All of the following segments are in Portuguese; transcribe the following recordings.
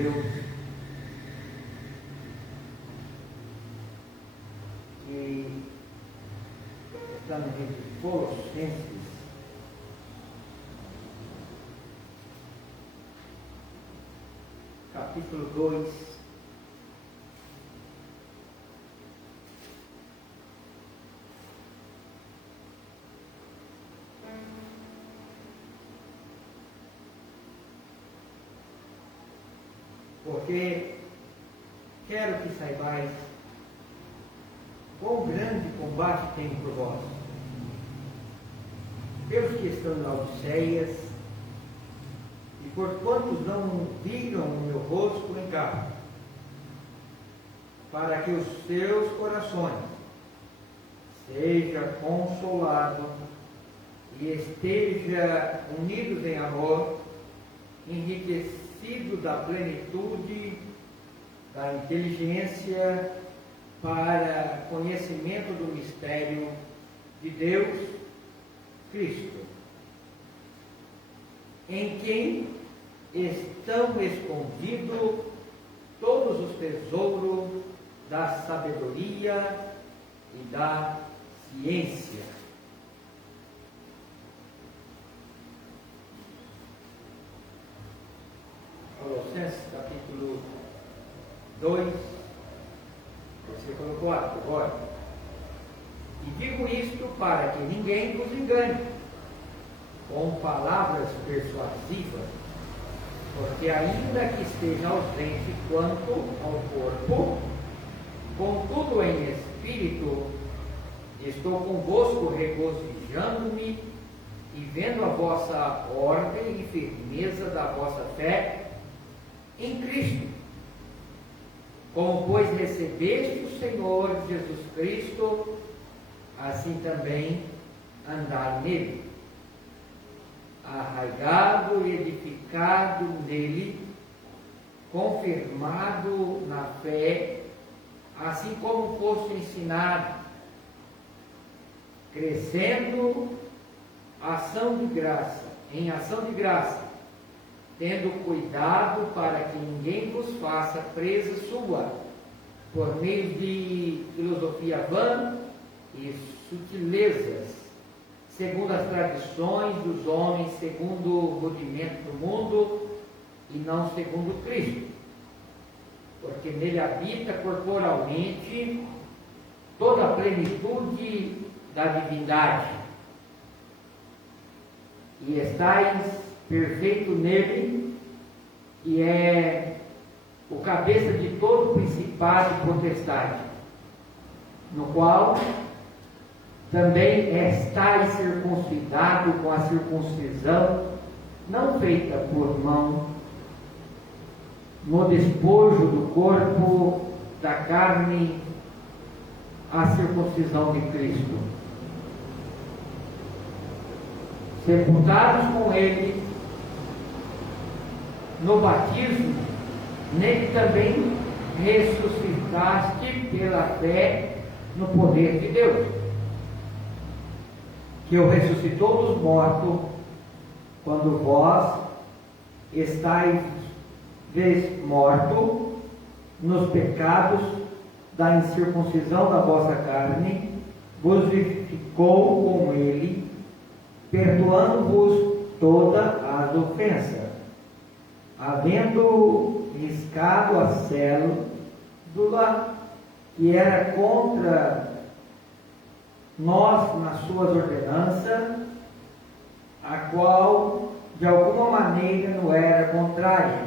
Deus, que está no livro de Colossenses, capítulo 2, porque quero que saibais quão grande combate tenho por vós, pelos que estão na Odisseias, e por quantos não viram o meu rosto em carne, para que os seus corações sejam consolados e estejam unidos em amor, enriquecidos da plenitude da inteligência para conhecimento do mistério de Deus, Cristo, em quem estão escondidos todos os tesouros da sabedoria e da ciência. Colossenses capítulo 2, versículo 4, agora. E digo isto para que ninguém vos engane com palavras persuasivas, porque ainda que esteja ausente quanto ao corpo, contudo em espírito estou convosco, regozijando-me e vendo a vossa ordem e firmeza da vossa fé em Cristo. Como, pois, recebeste o Senhor Jesus Cristo, assim também andai nele, arraigado e edificado nele, confirmado na fé, assim como foste ensinado, crescendo em ação de graça, tendo cuidado para que ninguém vos faça presa sua, por meio de filosofia vã e sutilezas, segundo as tradições dos homens, segundo o rudimento do mundo, e não segundo Cristo, porque nele habita corporalmente toda a plenitude da divindade, e estáis perfeito nele, que é o cabeça de todo principado e potestade, no qual também estáis circuncidado com a circuncisão não feita por mão, no despojo do corpo da carne, a circuncisão de Cristo, sepultados com ele no batismo, nele também ressuscitaste pela fé no poder de Deus, que o ressuscitou dos mortos, quando vós estáis desmortos nos pecados da incircuncisão da vossa carne, vos vivificou com ele, perdoando-vos todas as ofensas, havendo riscado a célula que era contra nós nas suas ordenanças, a qual de alguma maneira não era contrária,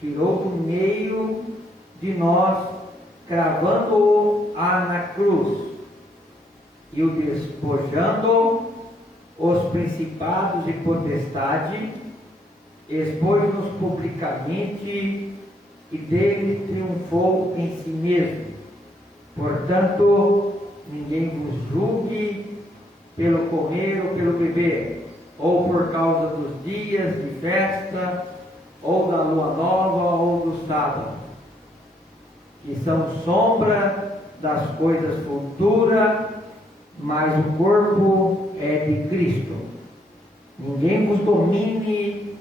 tirou do meio de nós, cravando-o na cruz, e o despojando os principados e potestades, expôs-nos publicamente e dele triunfou em si mesmo. Portanto, ninguém vos julgue pelo comer ou pelo beber, ou por causa dos dias de festa, ou da lua nova, ou do sábado, que são sombra das coisas futuras, mas o corpo é de Cristo. Ninguém vos domine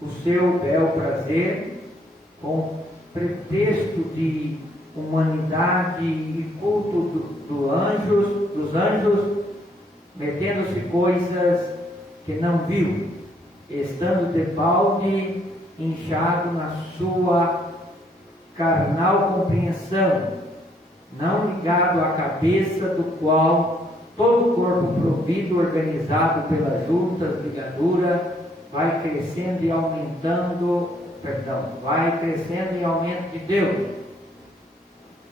o seu bel prazer, com pretexto de humanidade e culto dos anjos, metendo-se coisas que não viu, estando de balde inchado na sua carnal compreensão, não ligado à cabeça, do qual todo o corpo provido, organizado pelas juntas, ligadura, vai crescendo e aumentando, vai crescendo em aumento de Deus.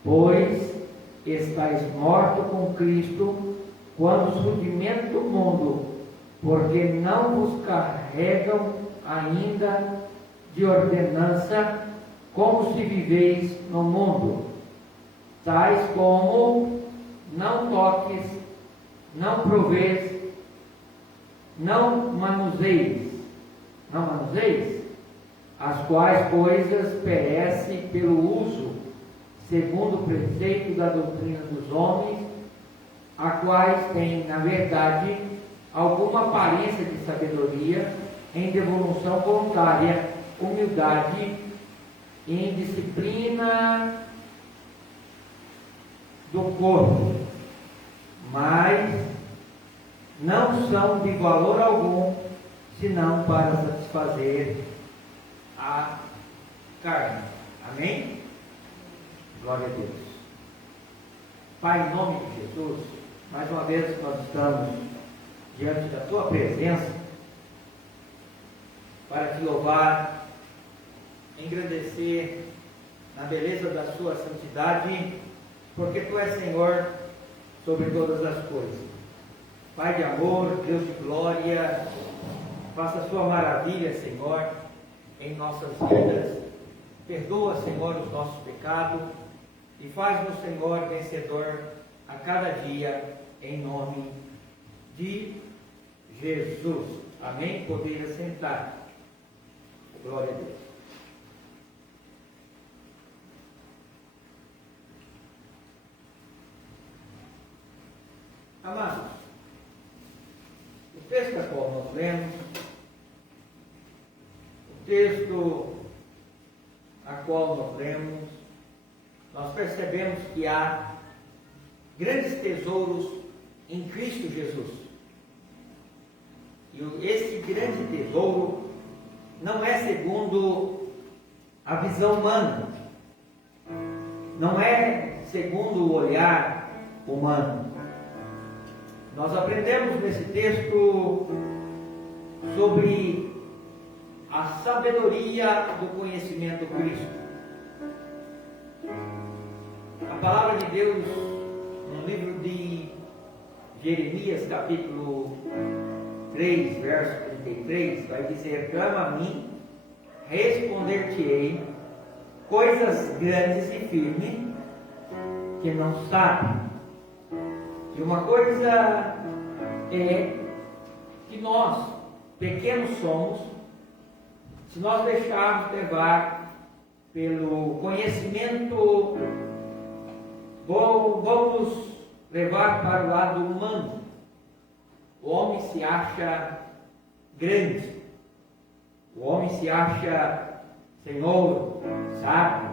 Pois estáis mortos com Cristo, quando os rudimentos do mundo, porque não vos carregam ainda de ordenança, como se viveis no mundo, tais como não toques, não proveis, não manuseis, as quais coisas perecem pelo uso, segundo o preceito da doutrina dos homens, a quais têm, na verdade, alguma aparência de sabedoria, em devolução voluntária, humildade e em disciplina do corpo, mas não são de valor algum, senão para satisfazer a carne. Amém? Glória a Deus. Pai, em nome de Jesus, mais uma vez nós estamos diante da Tua presença para Te louvar, engrandecer na beleza da Sua santidade, porque Tu és Senhor sobre todas as coisas. Pai de amor, Deus de glória, faça a Sua maravilha, Senhor, em nossas vidas. Perdoa, Senhor, os nossos pecados e faz-nos, Senhor, vencedor a cada dia, em nome de Jesus. Amém? Poder assentar. Glória a Deus. Amados, o texto a qual nós lemos, nós percebemos que há grandes tesouros em Cristo Jesus. E esse grande tesouro não é segundo a visão humana, não é segundo o olhar humano. Nós aprendemos nesse texto sobre a sabedoria do conhecimento de Cristo. A palavra de Deus, no livro de Jeremias, capítulo 3, verso 33, vai dizer: clama a mim, responder-te-ei coisas grandes e firmes que não sabe. E uma coisa é que nós, pequenos somos, se nós deixarmos levar pelo conhecimento, vamos levar para o lado humano. O homem se acha grande, o homem se acha Senhor, sábio,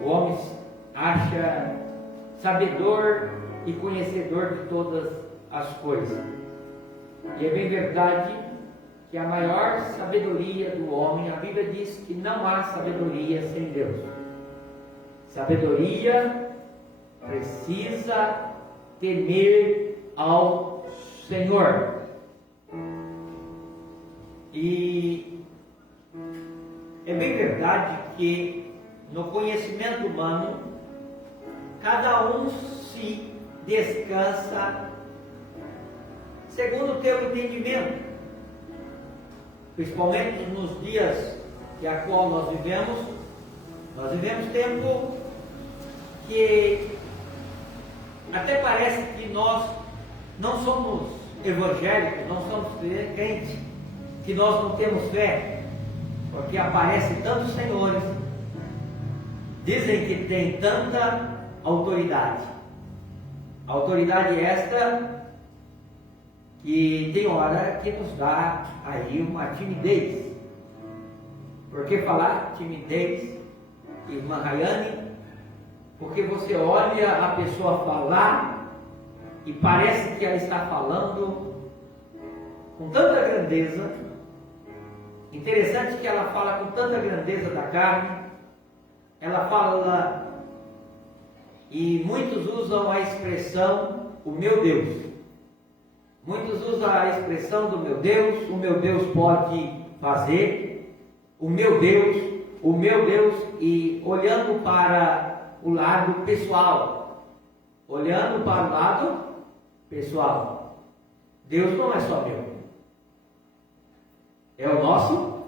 o homem se acha sabedor e conhecedor de todas as coisas. E é bem verdade que a maior sabedoria do homem, a Bíblia diz que não há sabedoria sem Deus. Sabedoria precisa temer ao Senhor. E é bem verdade que no conhecimento humano, cada um se descansa segundo o teu entendimento, principalmente nos dias que a qual nós vivemos tempo que até parece que nós não somos evangélicos, não somos crentes, que nós não temos fé, porque aparecem tantos senhores, dizem que tem tanta autoridade esta que tem hora que nos dá aí uma timidez. Por que falar timidez irmã Rayane, porque você olha a pessoa falar e parece que ela está falando com tanta grandeza. Interessante que ela fala com tanta grandeza da carne, ela fala, e muitos usam a expressão, o meu Deus. Muitos usam a expressão do meu Deus, o meu Deus pode fazer, o meu Deus, e olhando para o lado pessoal, Deus não é só meu, é o nosso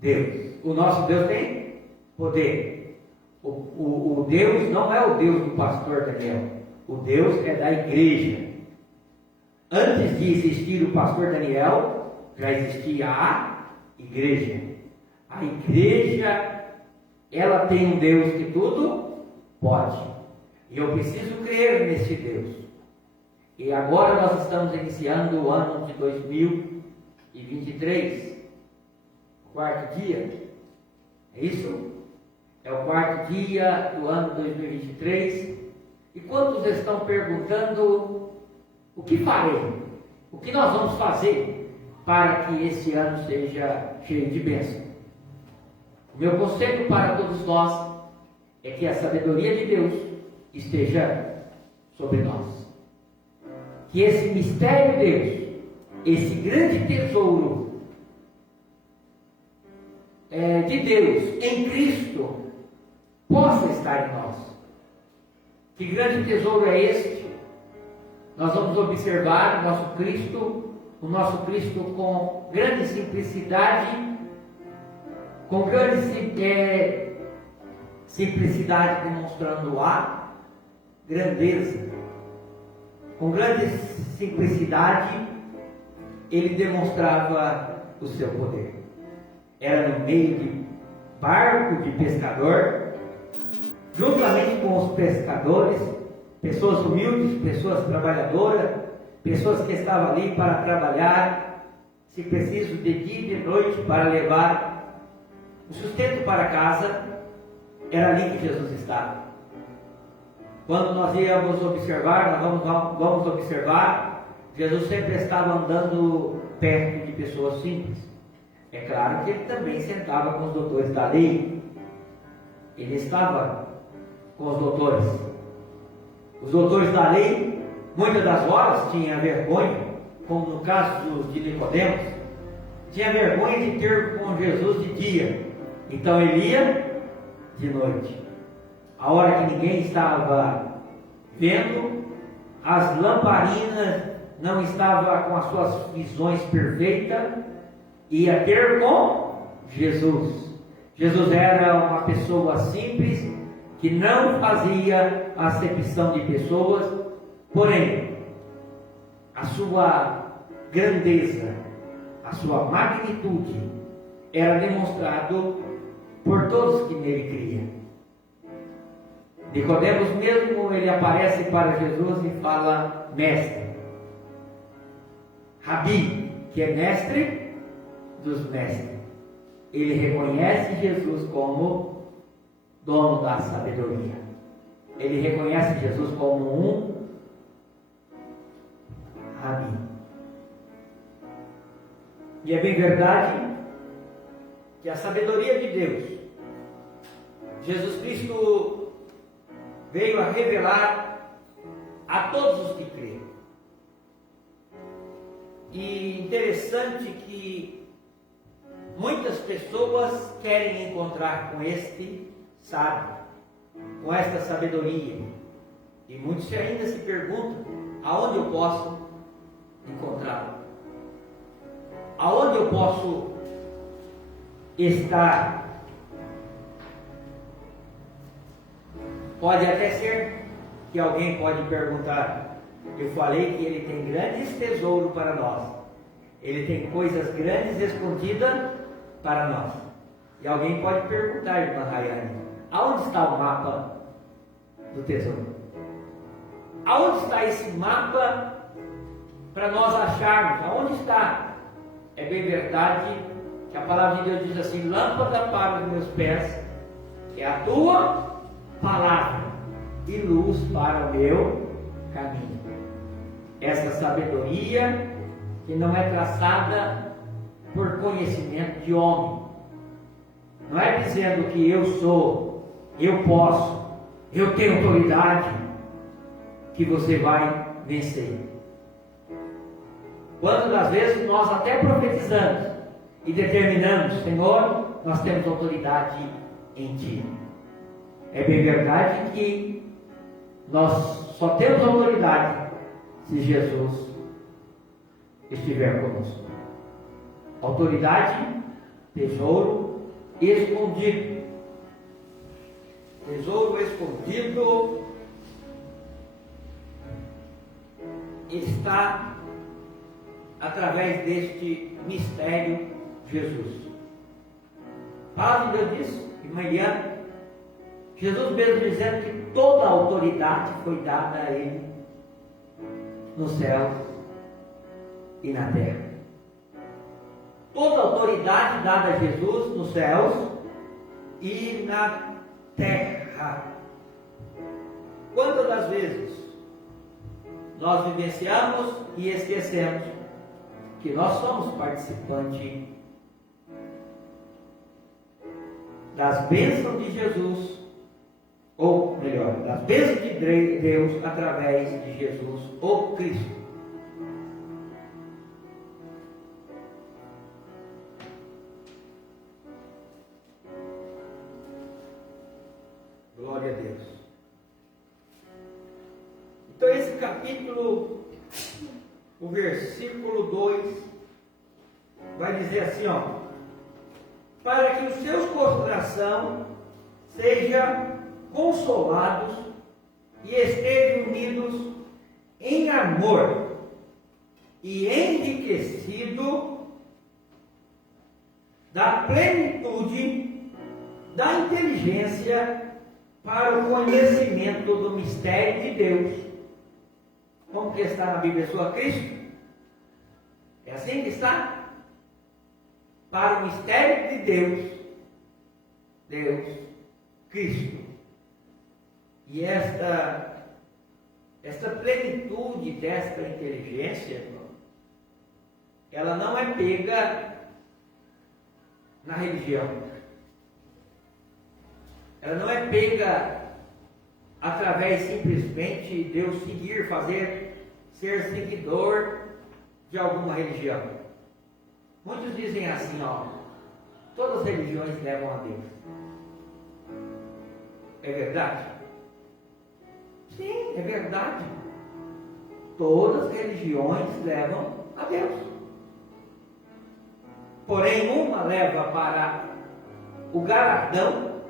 Deus. O nosso Deus tem poder. O Deus não é o Deus do pastor Daniel, o Deus é da igreja. Antes de existir o pastor Daniel, já existia a igreja. A igreja, ela tem um Deus que tudo pode. E eu preciso crer nesse Deus. E agora nós estamos iniciando o ano de 2023. Quarto dia. É isso? É o quarto dia do ano 2023. E quantos estão perguntando o que farei? O que nós vamos fazer para que esse ano seja cheio de bênção? O meu conselho para todos nós é que a sabedoria de Deus esteja sobre nós. Que esse mistério de Deus, esse grande tesouro de Deus em Cristo, possa estar em nós. Que grande tesouro é este? Nós vamos observar o nosso Cristo com grande simplicidade, simplicidade demonstrando a grandeza. Com grande simplicidade, ele demonstrava o seu poder. Era no meio de barco de pescador, juntamente com os pescadores, pessoas humildes, pessoas trabalhadoras, pessoas que estavam ali para trabalhar, se preciso, de dia e de noite, para levar o sustento para casa. Era ali que Jesus estava. Quando nós íamos observar, nós vamos observar, Jesus sempre estava andando perto de pessoas simples. É claro que ele também sentava com os doutores da lei. Ele estava com os doutores. Os doutores da lei, muitas das horas, tinham vergonha, como no caso de Nicodemos, tinha vergonha de ter com Jesus de dia. Então ele ia de noite. A hora que ninguém estava vendo, as lamparinas não estavam com as suas visões perfeitas, ia ter com Jesus. Jesus era uma pessoa simples, que não fazia acepção de pessoas, porém, a sua grandeza, a sua magnitude, era demonstrado por todos que nele criam. Nicodemos mesmo, ele aparece para Jesus e fala, mestre. Rabi, que é mestre dos mestres. Ele reconhece Jesus como dono da sabedoria. Ele reconhece Jesus como um Rabi. E é bem verdade que a sabedoria de Deus, Jesus Cristo veio a revelar a todos os que creem. E interessante que muitas pessoas querem encontrar com este sábio, com esta sabedoria. E muitos ainda se perguntam, aonde eu posso encontrá-lo? Aonde eu posso estar? Pode até ser que alguém pode perguntar, eu falei que ele tem grandes tesouros para nós. Ele tem coisas grandes escondidas para nós. E alguém pode perguntar, irmã Rayane, aonde está o mapa do tesouro? Aonde está esse mapa para nós acharmos? Aonde está? É bem verdade que a palavra de Deus diz assim, lâmpada para os meus pés é a tua palavra e luz para o meu caminho. Essa sabedoria que não é traçada por conhecimento de homem. Não é dizendo que eu sou, eu posso, eu tenho autoridade, que você vai vencer. Quantas das vezes nós até profetizamos e determinamos, Senhor, nós temos autoridade em Ti. É bem verdade que nós só temos autoridade se Jesus estiver conosco. Autoridade, tesouro escondido. Tesouro escondido está através deste mistério Jesus. Paulo Deus disse, de manhã, Jesus mesmo dizendo que toda a autoridade foi dada a Ele no céu e na terra. Toda a autoridade dada a Jesus nos céus e na terra. Quantas das vezes nós vivenciamos e esquecemos que nós somos participantes das bênçãos de Jesus, ou melhor, das bênçãos de Deus através de Jesus, o Cristo. Glória a Deus. Então esse capítulo, o versículo 2, vai dizer assim, ó: para que os seus corações sejam consolados e estejam unidos em amor e enriquecido da plenitude da inteligência para o conhecimento do mistério de Deus. Como que está na Bíblia sua? Cristo? É assim que está? Para o mistério de Deus, Cristo. E esta plenitude desta inteligência, ela não é pega na religião. Ela não é pega através simplesmente de eu seguir, ser seguidor de alguma religião. Muitos dizem assim, ó, todas as religiões levam a Deus. É verdade? Sim, é verdade. Todas as religiões levam a Deus. Porém, uma leva para o galardão,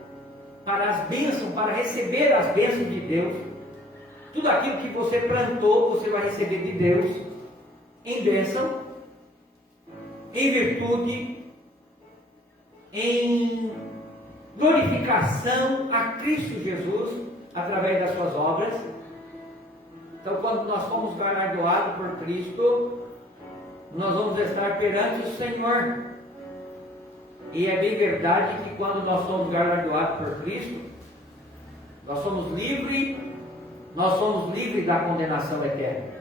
para as bênçãos, para receber as bênçãos de Deus. Tudo aquilo que você plantou, você vai receber de Deus em bênção, em virtude, em glorificação a Cristo Jesus através das suas obras. Então, quando nós fomos galardoados por Cristo, nós vamos estar perante o Senhor. E é bem verdade que quando nós somos galardoados por Cristo, nós somos livres da condenação eterna.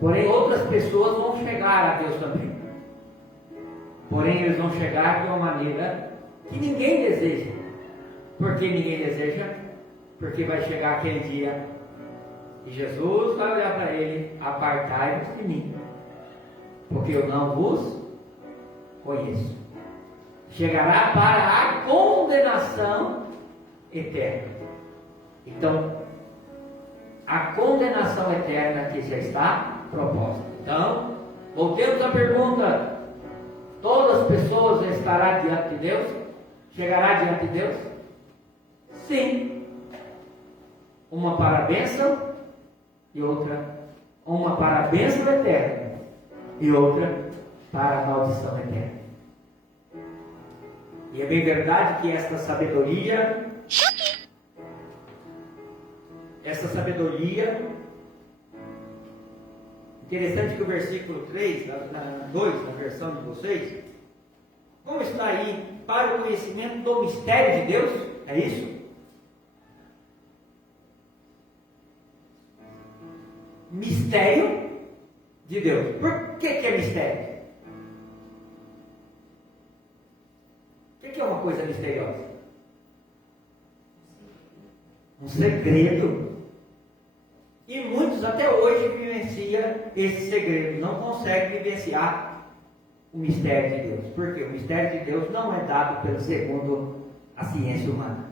Porém, outras pessoas vão chegar a Deus também. Porém, eles vão chegar de uma maneira que ninguém deseja. Por que ninguém deseja? Porque vai chegar aquele dia e Jesus vai olhar para ele: apartai-vos de mim, porque eu não vos conheço. Chegará para a condenação eterna. Então, a condenação eterna que já está proposta. Então, voltemos à pergunta: todas as pessoas estarão diante de Deus? Chegará diante de Deus? Sim. Uma para a bênção e outra, uma para a bênção eterna e outra para a maldição eterna. E é bem verdade que esta sabedoria, interessante que o versículo 3, 2, na versão de vocês, como está aí para o conhecimento do mistério de Deus, é isso? Mistério de Deus. Por que é mistério? O que é uma coisa misteriosa? Um segredo. E muitos até hoje vivenciam esse segredo, não conseguem vivenciar o mistério de Deus. Por quê? O mistério de Deus não é dado pelo segundo a ciência humana.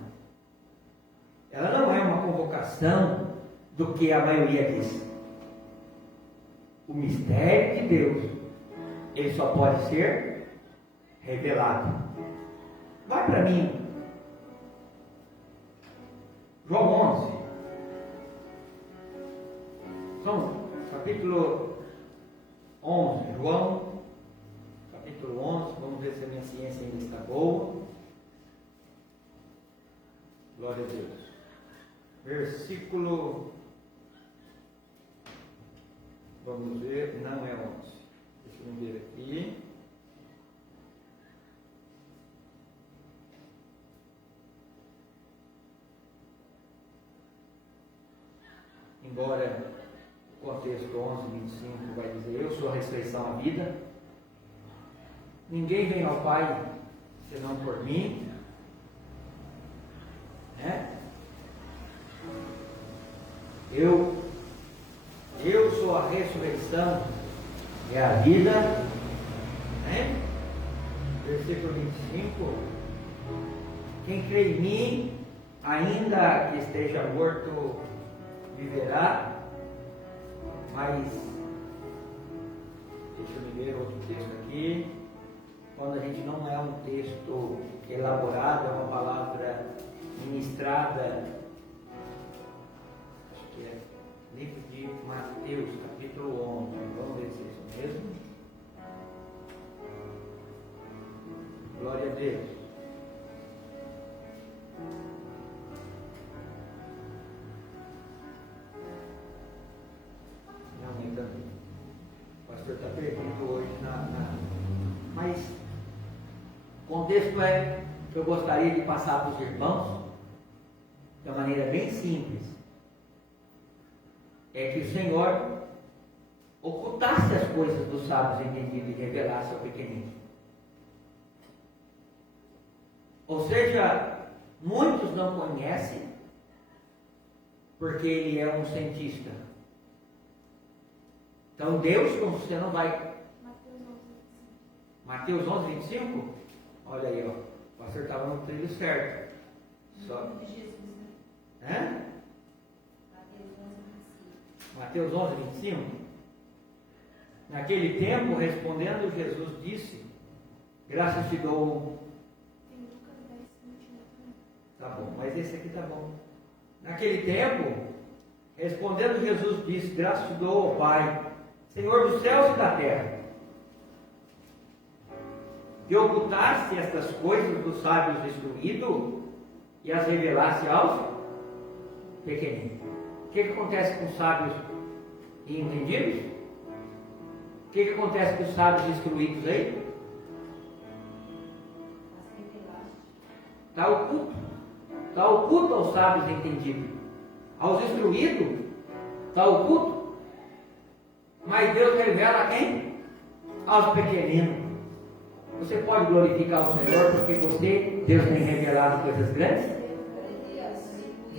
Ela não é uma convocação do que a maioria diz. O mistério de Deus, ele só pode ser revelado. Vai para mim. João 11. São capítulo 11. João, capítulo 11. Vamos ver se a minha ciência ainda está boa. Glória a Deus. Versículo... Vamos ver, não é 11. Deixa eu ver aqui. Embora o contexto 11, 25 vai dizer: eu sou a ressurreição, a vida. Ninguém vem ao Pai senão por mim. Né? Eu sou a ressurreição e a vida. Né? Versículo 25: quem crê em mim, ainda que esteja morto, viverá. Mas deixa eu ler outro texto aqui. Quando a gente não é um texto elaborado, é uma palavra ministrada, acho que é livro de Mateus, capítulo 11. Vamos ver se é isso mesmo. Glória a Deus. Minha mãe também. O pastor está perdido hoje Mas o contexto é que eu gostaria de passar para os irmãos de uma maneira bem simples. É que o Senhor ocultasse as coisas dos sábios entendidos e revelasse ao pequenino. Ou seja, muitos não conhecem porque ele é um cientista. Então Deus, como você não vai... Mateus 11, 25? Olha aí, ó. O pastor estava no trilho certo. Só... Hã? Mateus 11, 25. Naquele tempo, respondendo, Jesus disse: graças te dou. Tá bom, mas esse aqui tá bom. Naquele tempo, respondendo, Jesus disse: graças te dou, ó Pai, Senhor dos céus e da terra, que ocultaste estas coisas dos sábios instruídos e as revelaste aos pequeninos. O que acontece com os sábios e entendidos? O que acontece com os sábios instruídos aí? Está oculto. Está oculto aos sábios entendidos. Aos instruídos, está oculto. Mas Deus revela a quem? Aos pequeninos. Você pode glorificar o Senhor porque Deus tem revelado coisas grandes?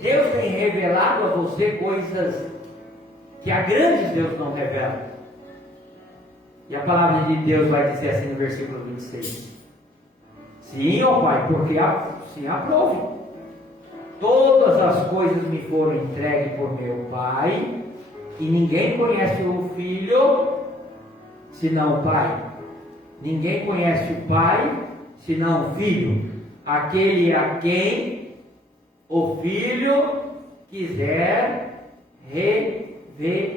Deus tem revelado a você coisas que a grandes Deus não revela. E a palavra de Deus vai dizer assim no versículo 26. Sim, ó Pai, porque sim, aprove. Todas as coisas me foram entregues por meu Pai, e ninguém conhece o Filho, senão o Pai. Ninguém conhece o Pai, senão o Filho. Aquele a quem o Filho quiser revelar.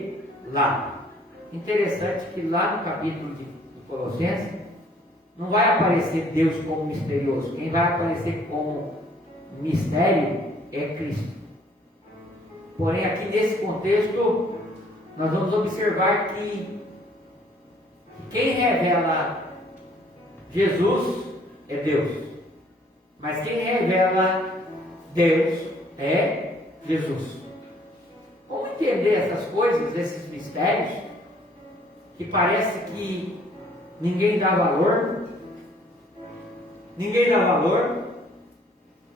Interessante que lá no capítulo de Colossenses, não vai aparecer Deus como misterioso. Quem vai aparecer como mistério é Cristo. Porém, aqui nesse contexto, nós vamos observar que quem revela Jesus é Deus. Mas quem revela Deus é Jesus. Como entender essas coisas, esses mistérios, que parece que ninguém dá valor? Ninguém dá valor.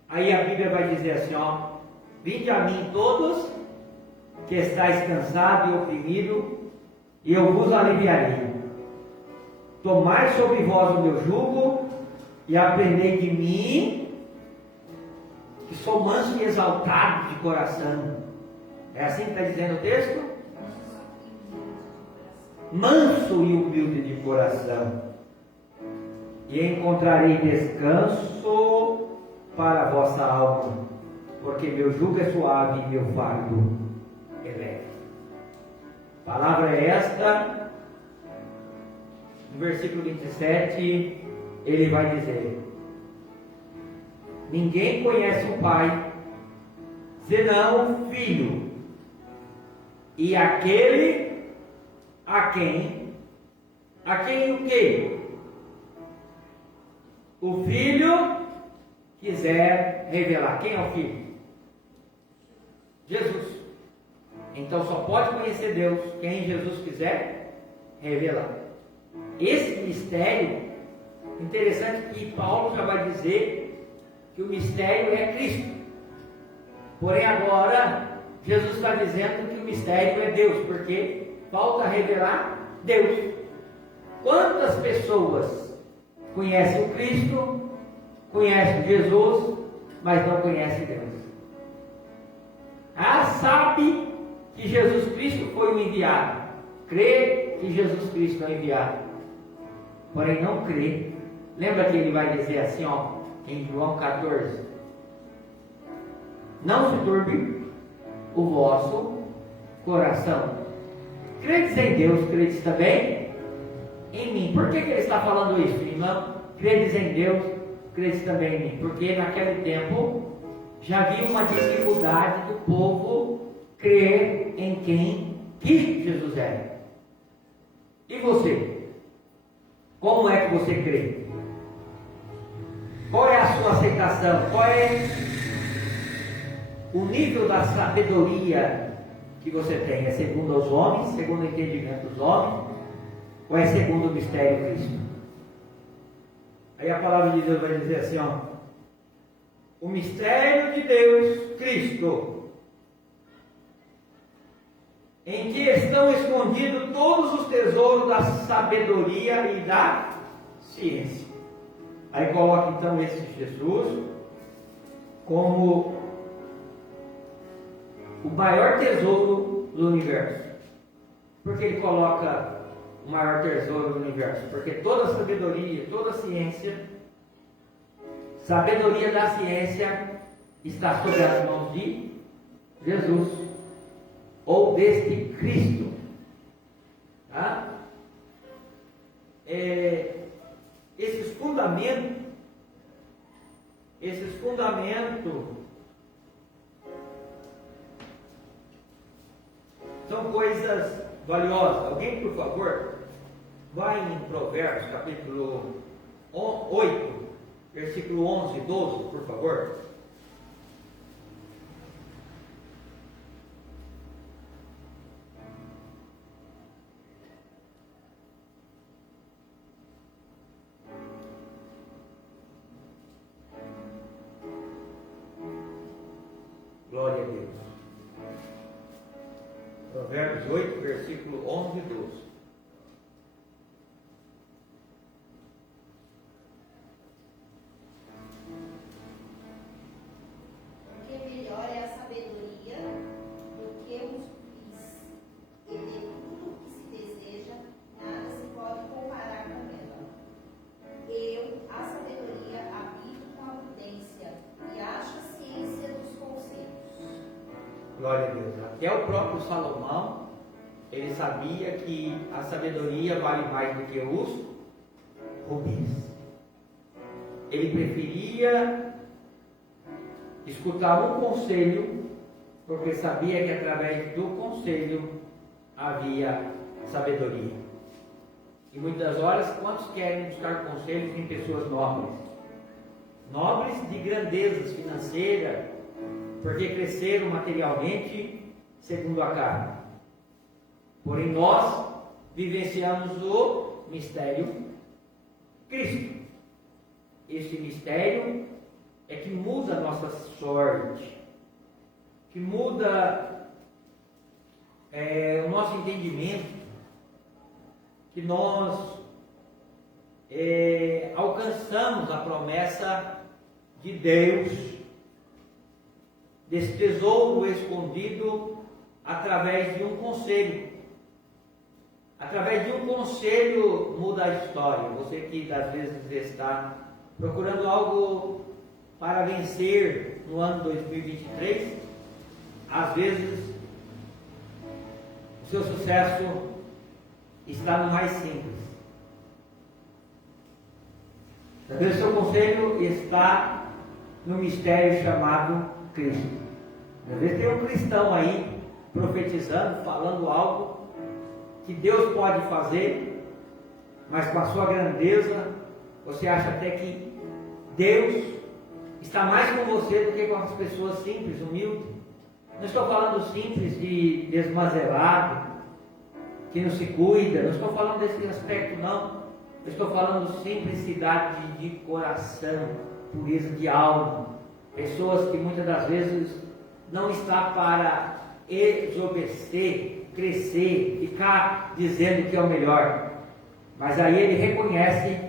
Aí a Bíblia vai dizer assim, ó: vinde a mim todos que estáis cansados e oprimidos, e eu vos aliviarei. Tomai sobre vós o meu jugo e aprendei de mim, que sou manso e exaltado de coração. É assim que está dizendo o texto? Manso e humilde de coração, e encontrarei descanso para a vossa alma, porque meu jugo é suave e meu fardo é leve. A palavra é esta. No versículo 27, ele vai dizer: ninguém conhece o Pai, senão o Filho, e aquele a quem o quê? O Filho quiser revelar. Quem é o Filho? Jesus. Então só pode conhecer Deus quem Jesus quiser revelar. Esse mistério, interessante que Paulo já vai dizer que o mistério é Cristo. Porém agora Jesus está dizendo que o mistério é Deus, porque falta revelar Deus. Quantas pessoas conhecem o Cristo, conhecem Jesus, mas não conhecem Deus? Sabe que Jesus Cristo foi o enviado, crê que Jesus Cristo é o enviado, porém não crê. Lembra que ele vai dizer assim, ó, em João 14: não se turbe o vosso coração. Credes em Deus, credes também em mim. Por que ele está falando isso, irmão? Credes em Deus, credes também em mim. Porque naquele tempo já havia uma dificuldade do povo crer em quem que Jesus era. E você? Como é que você crê? Qual é a sua aceitação? Qual é o nível da sabedoria que você tem? É segundo os homens, segundo o entendimento dos homens, ou é segundo o mistério Cristo? Aí a palavra de Deus vai dizer assim, ó: o mistério de Deus, Cristo, em que estão escondidos todos os tesouros da sabedoria e da ciência. Aí coloca então esse Jesus como o maior tesouro do universo. Por que ele coloca o maior tesouro do universo? Porque toda a sabedoria, toda a ciência, sabedoria da ciência está sobre as mãos de Jesus, ou deste Cristo. Tá? Esses fundamentos são coisas valiosas. Alguém, por favor, vai em Provérbios, capítulo 8, versículo 11 e 12, por favor. Glória a Deus. Provérbios 8, versículo 11 e 12. Porque melhor é a sabedoria do que os bis, e de tudo que se deseja, nada se pode comparar com ela. Eu, a sabedoria, habito com a prudência, e acho a ciência dos conselhos. Glória a Deus. Até o próprio Salomão, ele sabia que a sabedoria vale mais do que os rubis. Ele preferia escutar um conselho, porque sabia que através do conselho havia sabedoria. E muitas horas, quantos querem buscar conselhos em pessoas nobres? nobres de grandezas financeiras, porque cresceram materialmente segundo a carne. Porém, nós vivenciamos o mistério Cristo. Este mistério é que muda a nossa sorte, que muda o nosso entendimento, que nós alcançamos a promessa de Deus, desse tesouro escondido através de um conselho. Através de um conselho muda a história. Você que às vezes está procurando algo para vencer no ano 2023, às vezes o seu sucesso está no mais simples. Às vezes o seu conselho está no mistério chamado Cristo. Às vezes tem um cristão aí profetizando, falando algo que Deus pode fazer, mas com a sua grandeza você acha até que Deus está mais com você do que com as pessoas simples, humildes. Não estou falando simples de desmazelado, que não se cuida, não estou falando desse aspecto não. Eu estou falando simplicidade de coração, pureza de alma. Pessoas que muitas das vezes não está para exorbecer, crescer, ficar dizendo que é o melhor. Mas aí ele reconhece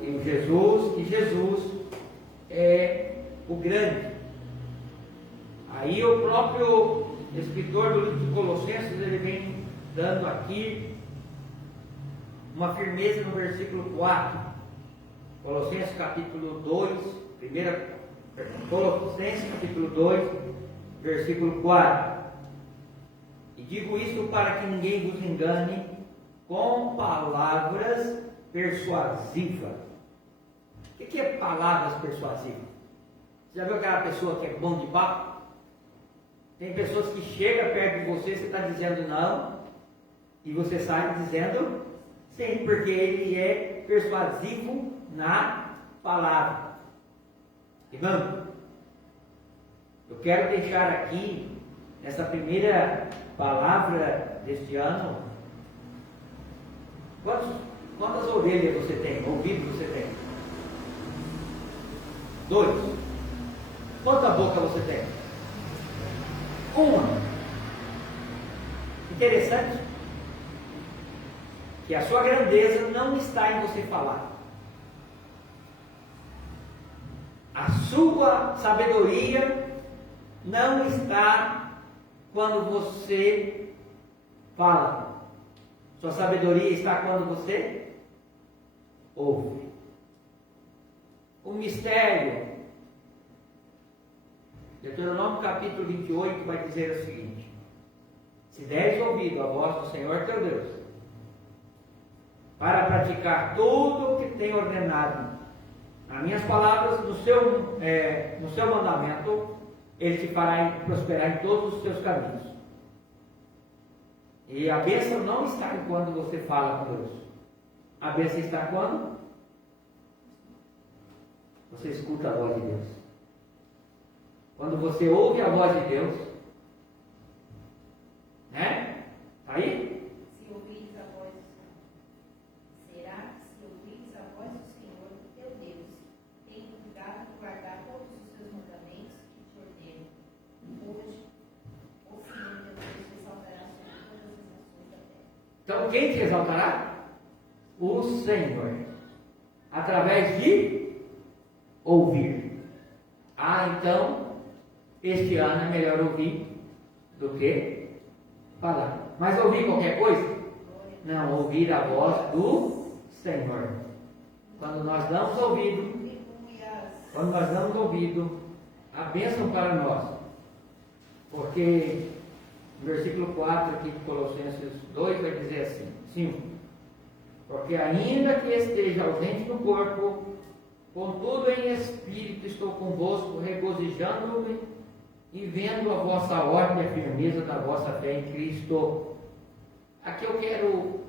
que Jesus é o grande. Aí o próprio escritor do livro de Colossenses, ele vem dando aqui uma firmeza no versículo 4. Colossenses capítulo 2, Colossenses capítulo 2, versículo 4. E digo isso para que ninguém vos engane com palavras persuasivas. O que é palavras persuasivas? Você já viu aquela pessoa que é bom de papo? Tem pessoas que chegam perto de você, você está dizendo não, e você sai dizendo sim, porque ele é persuasivo na palavra. Irmão, eu quero deixar aqui, nessa primeira palavra deste ano, quantas orelhas você tem, ouvidos você tem? 2. Quanta boca você tem? 1. Interessante que a sua grandeza não está em você falar. A sua sabedoria não está quando você fala. Sua sabedoria está quando você ouve. O mistério, Deuteronômio capítulo 28 vai dizer o seguinte: se deres ouvido a voz do Senhor teu Deus, para praticar tudo o que tem ordenado as minhas palavras no seu mandamento, ele te fará prosperar em todos os seus caminhos. E a bênção não está em quando você fala com Deus. A bênção está quando você escuta a voz de Deus. Quando você ouve a voz de Deus, né? Aí? Se ouvires a voz do Senhor, será que se ouvires a voz do Senhor, teu Deus, tem cuidado de guardar todos os seus mandamentos que te ordeno. Hoje, o Senhor teu Deus te exaltará sobre todas as nações da terra. Então quem te exaltará? O Senhor. Através de ouvir. Então, este ano é melhor ouvir do que falar. Mas ouvir qualquer coisa? Não, ouvir a voz do Senhor. Quando nós damos ouvido, a bênção para nós. Porque no versículo 4 aqui de Colossenses 2 vai dizer assim: 5. Porque ainda que esteja ausente no corpo, contudo em espírito estou convosco, regozijando-me e vendo a vossa ordem e a firmeza da vossa fé em Cristo. Aqui eu quero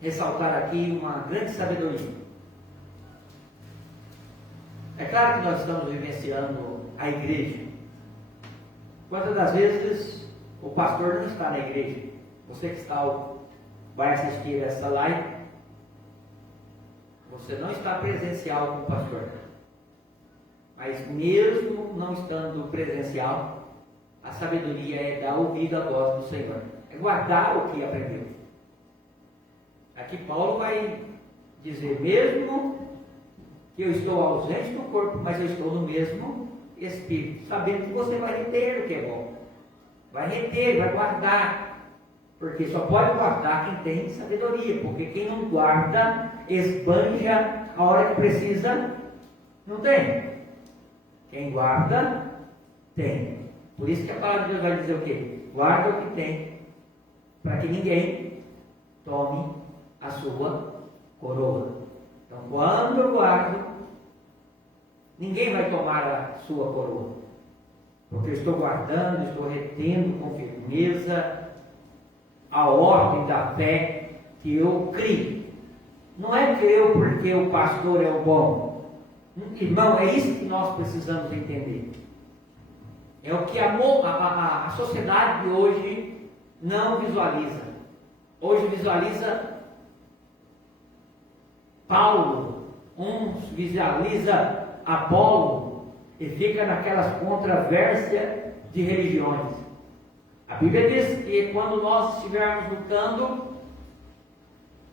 ressaltar aqui uma grande sabedoria. É claro que nós estamos vivenciando a igreja. Quantas das vezes o pastor não está na igreja? Você que vai assistir essa live, você não está presencial com o pastor. Mas mesmo não estando presencial, a sabedoria é dar ouvido à voz do Senhor. É guardar o que aprendeu. Aqui Paulo vai dizer, mesmo que eu estou ausente do corpo, mas eu estou no mesmo espírito, sabendo que você vai reter o que é bom. Vai reter, vai guardar. Porque só pode guardar quem tem sabedoria. Porque quem não guarda, esbanja a hora que precisa, não tem. Quem guarda, tem. Por isso que a palavra de Deus vai dizer o quê? Guarda o que tem, para que ninguém tome a sua coroa. Então, quando eu guardo, ninguém vai tomar a sua coroa. Porque eu estou guardando, estou retendo com firmeza a ordem da fé que eu crio. Não é crer porque o pastor é o bom. Irmão, é isso que nós precisamos entender. É o que a sociedade de hoje não visualiza. Hoje visualiza Paulo, uns visualiza Apolo, e fica naquelas controvérsias de religiões. A Bíblia diz que quando nós estivermos lutando,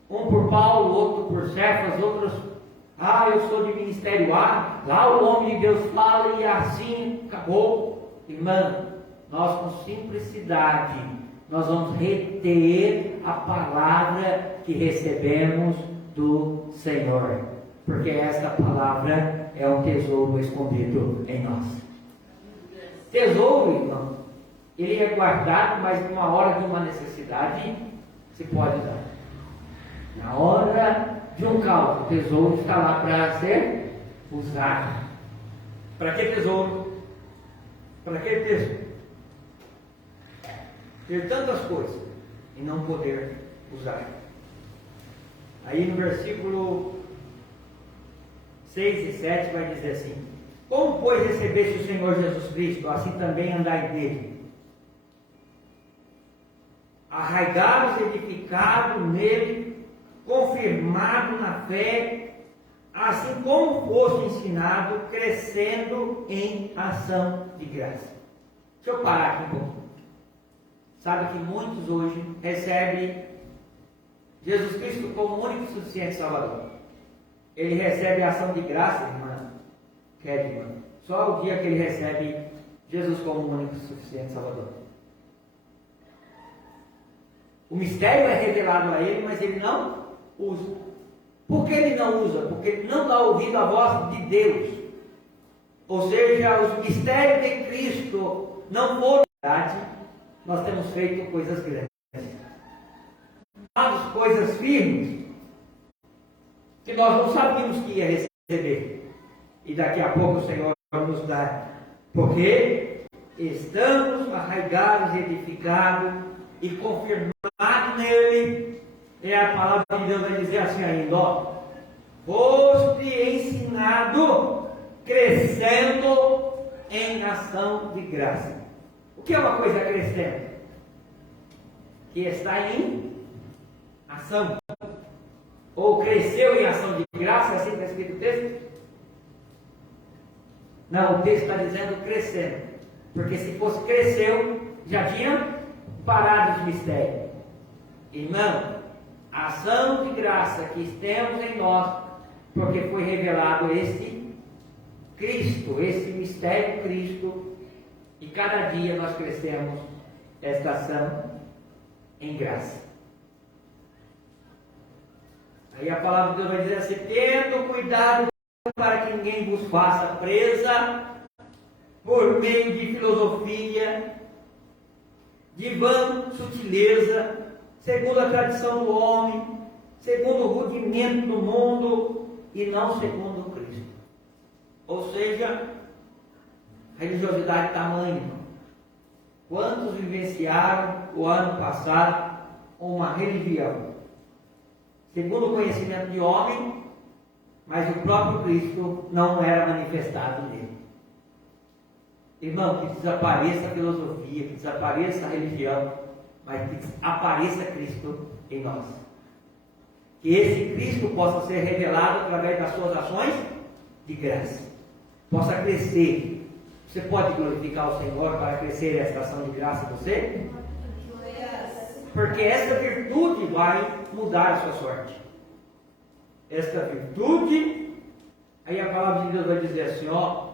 um por Paulo, outro por Cefas, outros, eu sou de ministério A, lá o homem de Deus fala e assim acabou. Irmão, nós com simplicidade, nós vamos reter a palavra que recebemos do Senhor, porque esta palavra é um tesouro escondido em nós. Tesouro, irmão, ele é guardado, mas numa hora de uma necessidade se pode dar. Na hora de um caos, o tesouro está lá para ser usado. Para que tesouro? Para que tesouro? Ter tantas coisas e não poder usar. Aí no versículo 6 e 7 vai dizer assim: como, pois, recebeste o Senhor Jesus Cristo, assim também andai nele, arraigados, edificados nele, confirmado na fé, assim como foste ensinado, crescendo em ação de graça. Deixa eu parar aqui um pouquinho. Sabe que muitos hoje recebem Jesus Cristo como único e suficiente Salvador. Ele recebe a ação de graça, irmã, irmã, só o dia que ele recebe Jesus como único e suficiente Salvador. O mistério é revelado a ele, mas ele não usa. Por que ele não usa? Porque ele não dá ouvido à voz de Deus. Ou seja, os mistérios de Cristo não foram verdade. Nós temos feito coisas grandes, coisas firmes, que nós não sabíamos que ia receber. E daqui a pouco o Senhor nos dá. Porque estamos arraigados, edificados e confirmados nele. É a palavra de Deus vai dizer assim ainda, ó. Foste ensinado, crescendo em ação de graça. O que é uma coisa crescendo? Que está em ação. Ou cresceu em ação de graça, assim está escrito o texto? Não, o texto está dizendo crescendo. Porque se fosse cresceu, já tinha parado os mistérios. Irmão, a ação de graça que temos em nós, porque foi revelado este Cristo, esse mistério Cristo, e cada dia nós crescemos esta ação em graça. Aí a palavra de Deus vai dizer assim: tendo cuidado para que ninguém vos faça presa por meio de filosofia, de vã sutileza, segundo a tradição do homem, segundo o rudimento do mundo, e não segundo Cristo. Ou seja, religiosidade tamanha. Quantos vivenciaram o ano passado uma religião segundo o conhecimento de homem, mas o próprio Cristo não era manifestado nele. Irmão, que desapareça a filosofia, que desapareça a religião, mas que apareça Cristo em nós. Que esse Cristo possa ser revelado através das suas ações de graça. Possa crescer. Você pode glorificar o Senhor para crescer essa ação de graça em você? Porque essa virtude vai mudar a sua sorte. Esta virtude, aí a palavra de Deus vai dizer assim, ó,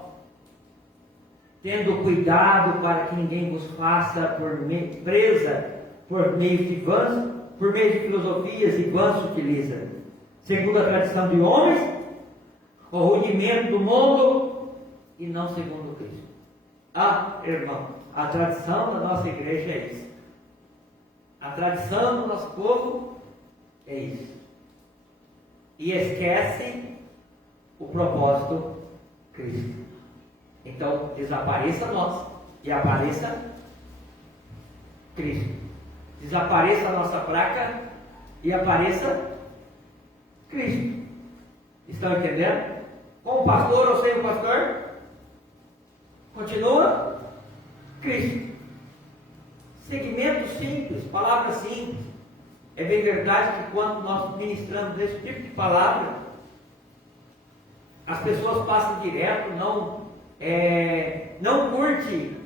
tendo cuidado para que ninguém vos faça presa por meio de vãs, por meio de filosofias e vãs sutileza, segundo a tradição de homens, o rudimento do mundo, e não segundo Cristo. Ah, irmão, a tradição da nossa igreja é isso. A tradição do nosso povo é isso. E esquece o propósito Cristo. Então, desapareça nós e apareça Cristo. Desapareça a nossa placa e apareça Cristo. Estão entendendo? Com o pastor ou sem o pastor? Continua Cristo. Segmento simples, palavra simples. É bem verdade que quando nós ministramos esse tipo de palavra, as pessoas passam direto, não curte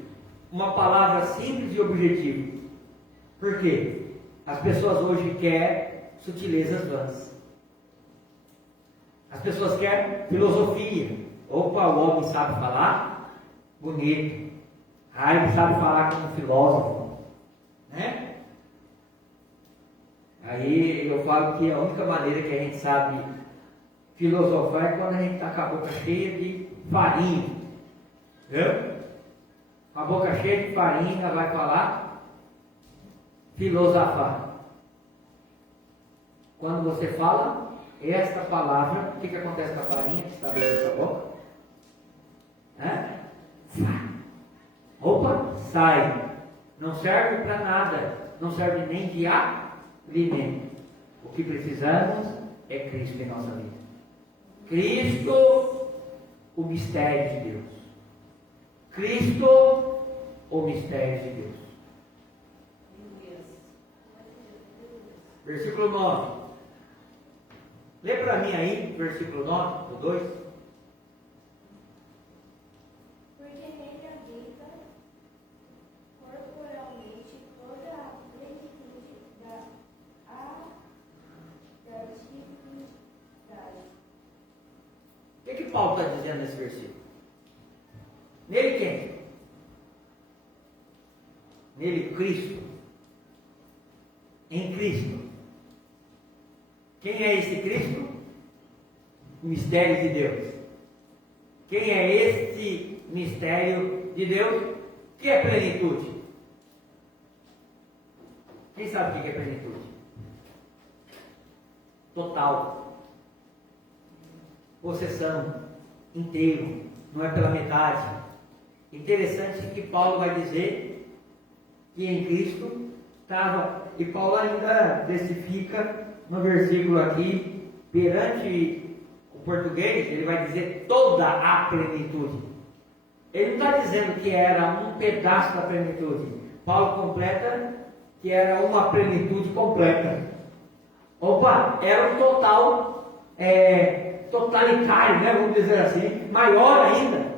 uma palavra simples e objetiva. Por quê? As pessoas hoje querem sutilezas vãs. As pessoas querem filosofia. Opa, o homem sabe falar? Bonito. Ele sabe falar como filósofo. Né? Aí eu falo que a única maneira que a gente sabe filosofar é quando a gente está com a boca cheia de farinha. Viu? Com a boca cheia de farinha vai falar filosofar. Quando você fala esta palavra, o que acontece com a farinha que está dentro da sua boca? Opa, sai. Não serve para nada. Não serve nem de alimento. O que precisamos é Cristo em nossa vida. Cristo, o mistério de Deus. Cristo, o mistério de Deus. Versículo 9. Lê para mim aí, versículo 9, o 2. Porque nele habita corporalmente toda a plenitude da divindade. O que Paulo está dizendo nesse versículo? Nele quem? Nele Cristo. Em Cristo. Quem é esse Cristo? O mistério de Deus. Quem é este mistério de Deus? O que é plenitude? Quem sabe o que é plenitude? Total. Possessão. Inteiro. Não é pela metade. Interessante que Paulo vai dizer que em Cristo estava, e Paulo ainda especifica no versículo aqui, perante o português, ele vai dizer toda a plenitude. Ele não está dizendo que era um pedaço da plenitude. Paulo completa que era uma plenitude completa. Opa, era um total, totalitário, né? Vamos dizer assim, maior ainda.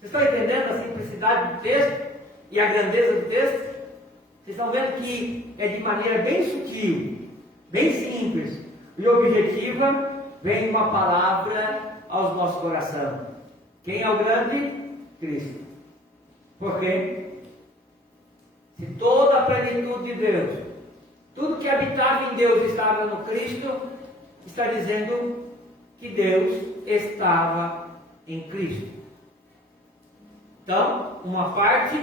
Vocês estão entendendo a simplicidade do texto e a grandeza do texto? Vocês estão vendo que é de maneira bem sutil, bem simples e objetiva, vem uma palavra aos nossos corações. Quem é o grande? Cristo. Por quê? Se toda a plenitude de Deus, tudo que habitava em Deus estava no Cristo, está dizendo que Deus estava em Cristo. Então, uma parte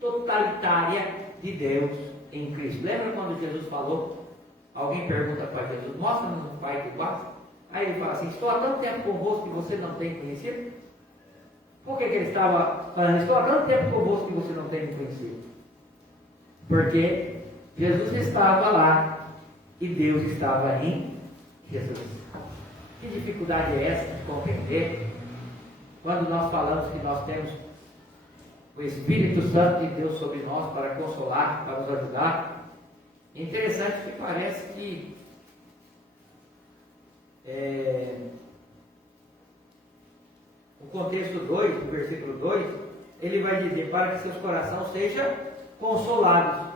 totalitária de Deus em Cristo. Lembra quando Jesus falou? Alguém pergunta para Jesus, mostra-nos um Pai que igual. Aí ele fala assim, estou há tanto tempo convosco que você não tem conhecido? Por que ele estava falando, estou há tanto tempo convosco que você não tem me conhecido? Porque Jesus estava lá e Deus estava em Jesus. Que dificuldade é essa de compreender quando nós falamos que nós temos o Espírito Santo de Deus sobre nós para consolar, para nos ajudar? Interessante que parece que o contexto 2, o versículo 2, ele vai dizer para que seus corações sejam consolados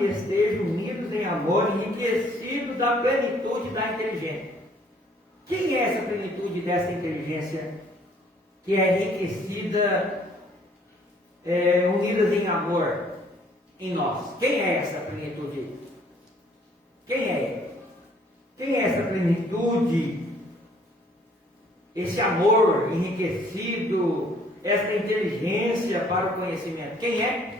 e estejam unidos em amor, enriquecidos da plenitude da inteligência. Quem é essa plenitude dessa inteligência que é enriquecida, unidas em amor em nós? Quem é essa plenitude? Quem é? Quem é essa plenitude? Esse amor enriquecido, essa inteligência para o conhecimento. Quem é?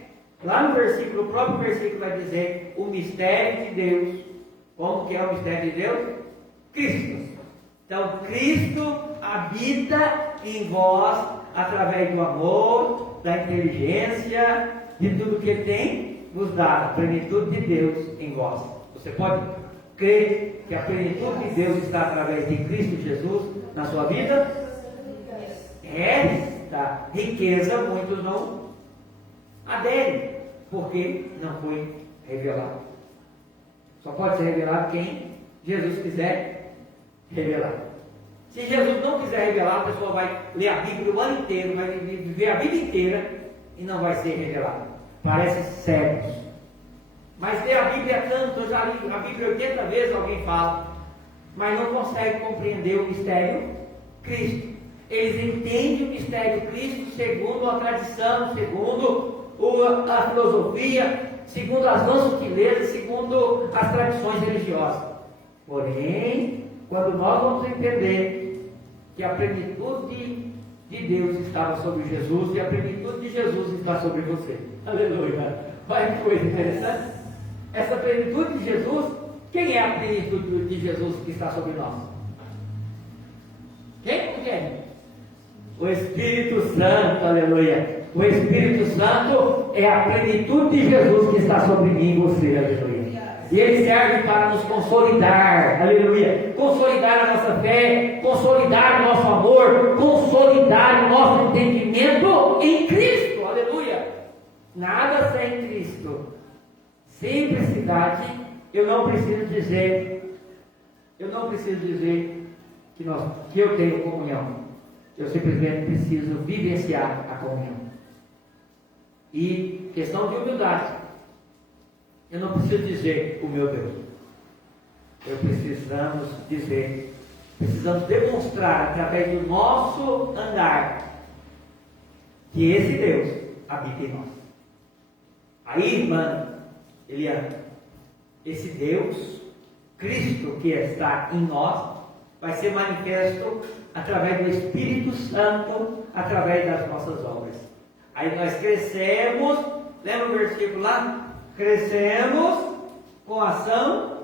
Lá no versículo, o próprio versículo vai dizer o mistério de Deus. Como que é o mistério de Deus? Cristo. Então, Cristo habita em vós através do amor, da inteligência, de tudo que Ele tem vos dado, a plenitude de Deus em vós. Você pode crer que a plenitude de Deus está através de Cristo Jesus na sua vida? Esta riqueza muitos não aderem, porque não foi revelado. Só pode ser revelado quem Jesus quiser revelar. Se Jesus não quiser revelar, a pessoa vai ler a Bíblia o ano inteiro, vai viver a vida inteira e não vai ser revelado. Parece cegos. Mas ler a Bíblia tanto, eu já li a Bíblia 80 vezes, alguém fala, mas não consegue compreender o mistério Cristo. Eles entendem o mistério Cristo segundo a tradição, segundo a filosofia, segundo as vãs sutilezas, segundo as tradições religiosas. Porém, quando nós vamos entender que a plenitude de Deus estava sobre Jesus e a plenitude de Jesus está sobre você. Aleluia! Olha que coisa interessante. Essa plenitude de Jesus, quem é a plenitude de Jesus que está sobre nós? Quem? O Espírito Santo, aleluia. O Espírito Santo é a plenitude de Jesus que está sobre mim e você, aleluia. E ele serve para nos consolidar, aleluia. Consolidar a nossa fé, consolidar o nosso amor, consolidar o nosso entendimento em Cristo, aleluia. Nada sem Cristo. Simplicidade, eu não preciso dizer que eu tenho comunhão. Eu simplesmente preciso vivenciar a comunhão. E questão de humildade. Eu não preciso dizer o meu Deus. Precisamos demonstrar através do nosso andar que esse Deus habita em nós. Aí, irmã Eliana, esse Deus, Cristo que está em nós, vai ser manifesto através do Espírito Santo, através das nossas obras. Aí nós crescemos, lembra o versículo lá? Crescemos com ação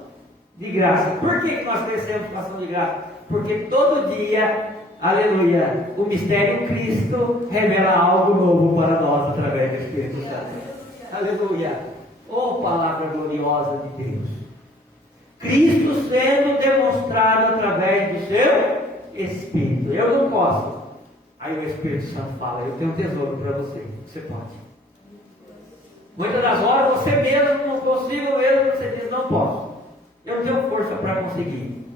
de graça. Por que nós crescemos com ação de graça? Porque todo dia, aleluia, o mistério Cristo revela algo novo para nós através do Espírito Santo. Aleluia. Oh, palavra gloriosa de Deus. Cristo sendo demonstrado através do seu Espírito. Eu não posso. Aí o Espírito Santo fala, eu tenho um tesouro para você. Você pode. Muitas das horas você mesmo não consigo mesmo, você diz, não posso. Eu não tenho força para conseguir.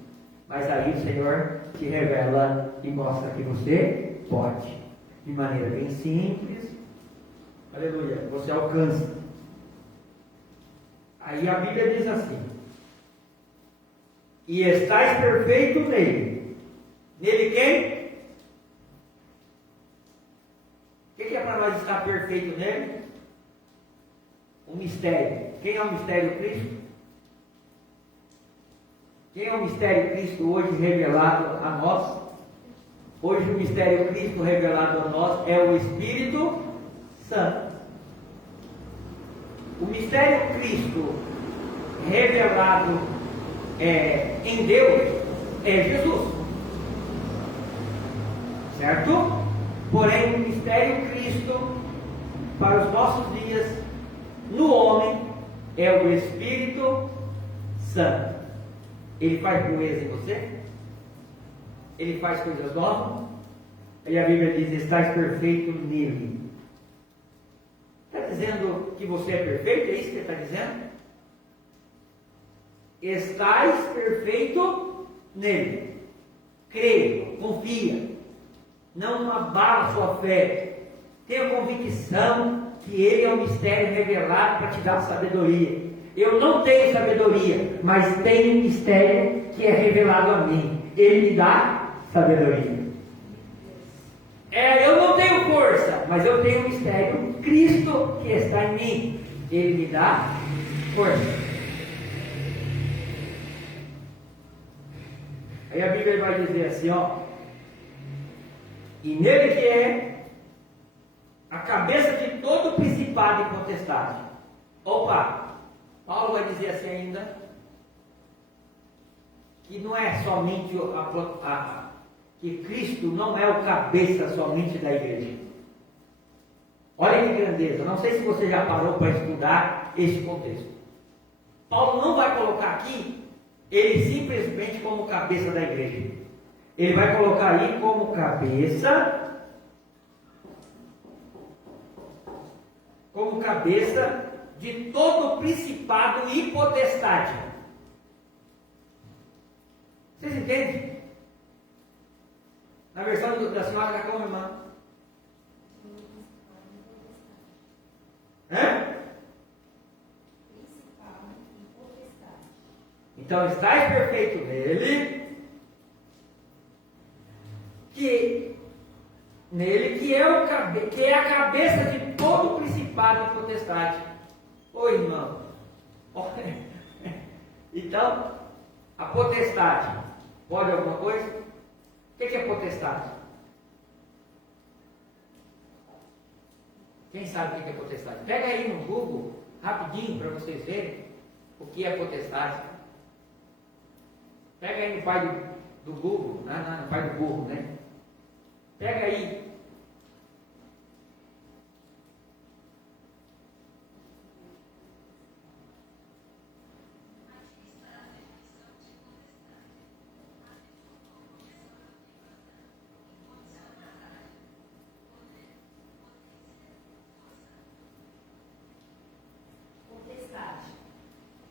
Mas aí o Senhor te revela e mostra que você pode. De maneira bem simples. Aleluia. Você alcança. Aí a Bíblia diz assim: e estáis perfeito nele. Nele quem? O que é para nós estar perfeito nele? Um mistério. Quem é o mistério Cristo? Quem é o mistério Cristo hoje revelado a nós? Hoje o mistério Cristo revelado a nós é o Espírito Santo. O mistério Cristo revelado em Deus é Jesus, certo? Porém, o mistério Cristo para os nossos dias no homem é o Espírito Santo. Ele faz proeza em você? Ele faz coisas novas? Aí a Bíblia diz: estás perfeito nele. Está dizendo que você é perfeito? É isso que ele está dizendo? Estás perfeito nele. Creia, confia. Não abala sua fé. Tenha convicção que ele é um mistério revelado para te dar sabedoria. Eu não tenho sabedoria, mas tenho um mistério que é revelado a mim. Ele me dá sabedoria. Eu não tenho força, mas eu tenho um mistério, Cristo que está em mim. Ele me dá força. Aí a Bíblia vai dizer assim, ó: e nele que é a cabeça de todo principado e potestade. Opa! Paulo vai dizer assim ainda, que não é somente que Cristo não é o cabeça somente da igreja. Olha que grandeza, não sei se você já parou para estudar esse contexto. Paulo não vai colocar aqui ele simplesmente como cabeça da igreja. Ele vai colocar aí como cabeça de todo principado e potestade. Vocês entendem? Na versão da senhora está como, irmã? Principal e potestade. Então, estáis perfeito nele, que é a cabeça de todo principado e potestade. Oi, irmão. Então, a potestade pode alguma coisa? O que é potestade? Quem sabe o que é potestade? Pega aí no Google, rapidinho, para vocês verem o que é potestade. Pega aí no pai do Google, no pai do burro, né? Pega aí. Potestade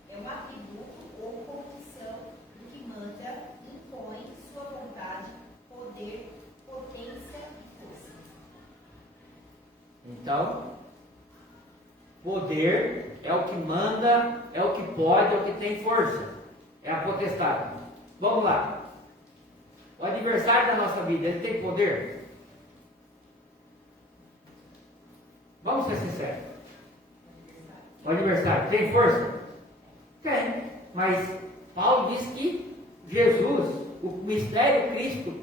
é um atributo ou condição do que manda, impõe sua vontade, poder, potência e força. Então, poder é o que manda, é o que pode, é o que tem força. É a potestade. Vamos lá. O adversário da nossa vida, ele tem poder? Vamos ser sinceros. O adversário tem força? Tem. Mas Paulo diz que Jesus, o mistério Cristo,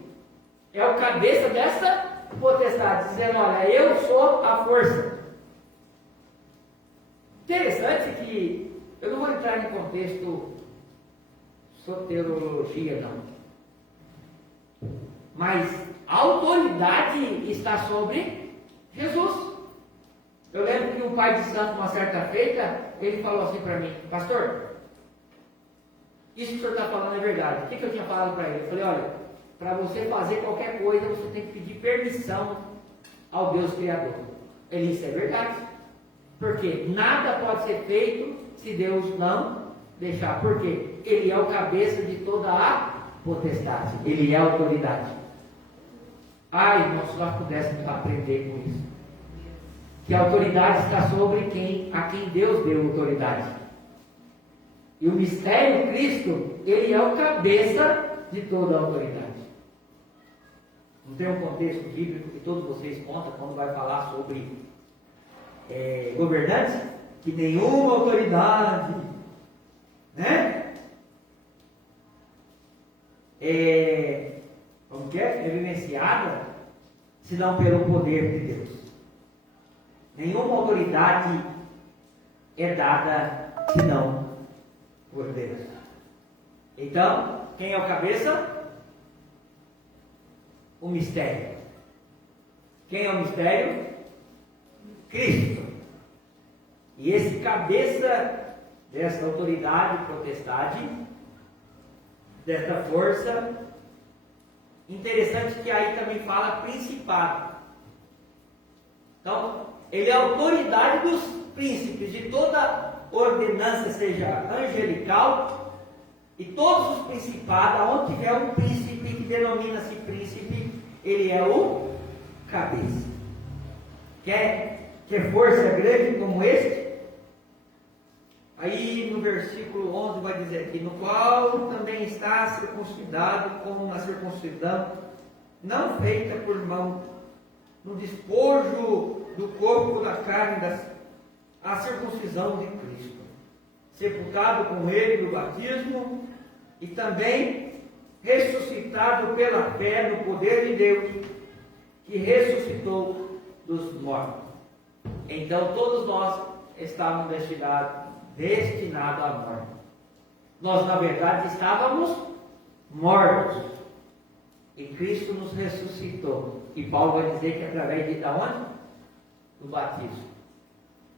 é o cabeça dessa potestade, dizendo: olha, eu sou a força. Interessante que eu não vou entrar em contexto soteriologia, não. Mas a autoridade está sobre Jesus. Eu lembro que um pai de santo, uma certa feita, ele falou assim para mim: pastor, isso que o senhor está falando é verdade. O que eu tinha falado para ele? Eu falei: olha, para você fazer qualquer coisa, você tem que pedir permissão ao Deus Criador. Ele disse: é verdade. Porque nada pode ser feito se Deus não deixar. Porque Ele é o cabeça de toda a potestade. Ele é a autoridade. Ai, irmãos, se nós pudéssemos aprender com isso. Que a autoridade está sobre a quem Deus deu autoridade. E o mistério Cristo, Ele é o cabeça de toda a autoridade. Não tem um contexto bíblico que todos vocês contam quando vai falar sobre governantes? Que nenhuma autoridade, né? Como que é? Evidenciada, senão pelo poder de Deus. Nenhuma autoridade é dada senão por Deus. Então, quem é o cabeça? O mistério. Quem é o mistério? Cristo. E esse cabeça dessa autoridade, potestade, desta força. Interessante que aí também fala principado. Então, ele é a autoridade dos príncipes, de toda ordenança, seja angelical, e todos os principados, onde tiver um príncipe que denomina-se príncipe, ele é o cabeça. Quer força grande como este? Aí no versículo 11 vai dizer aqui, no qual também está circuncidado com uma circuncisão não feita por mão, no despojo do corpo da carne, a circuncisão de Cristo, sepultado com ele no batismo e também ressuscitado pela fé no poder de Deus, que ressuscitou dos mortos. Então todos nós estávamos destinados à morte. Nós, na verdade, estávamos mortos. E Cristo nos ressuscitou. E Paulo vai dizer que através de onde? Do batismo.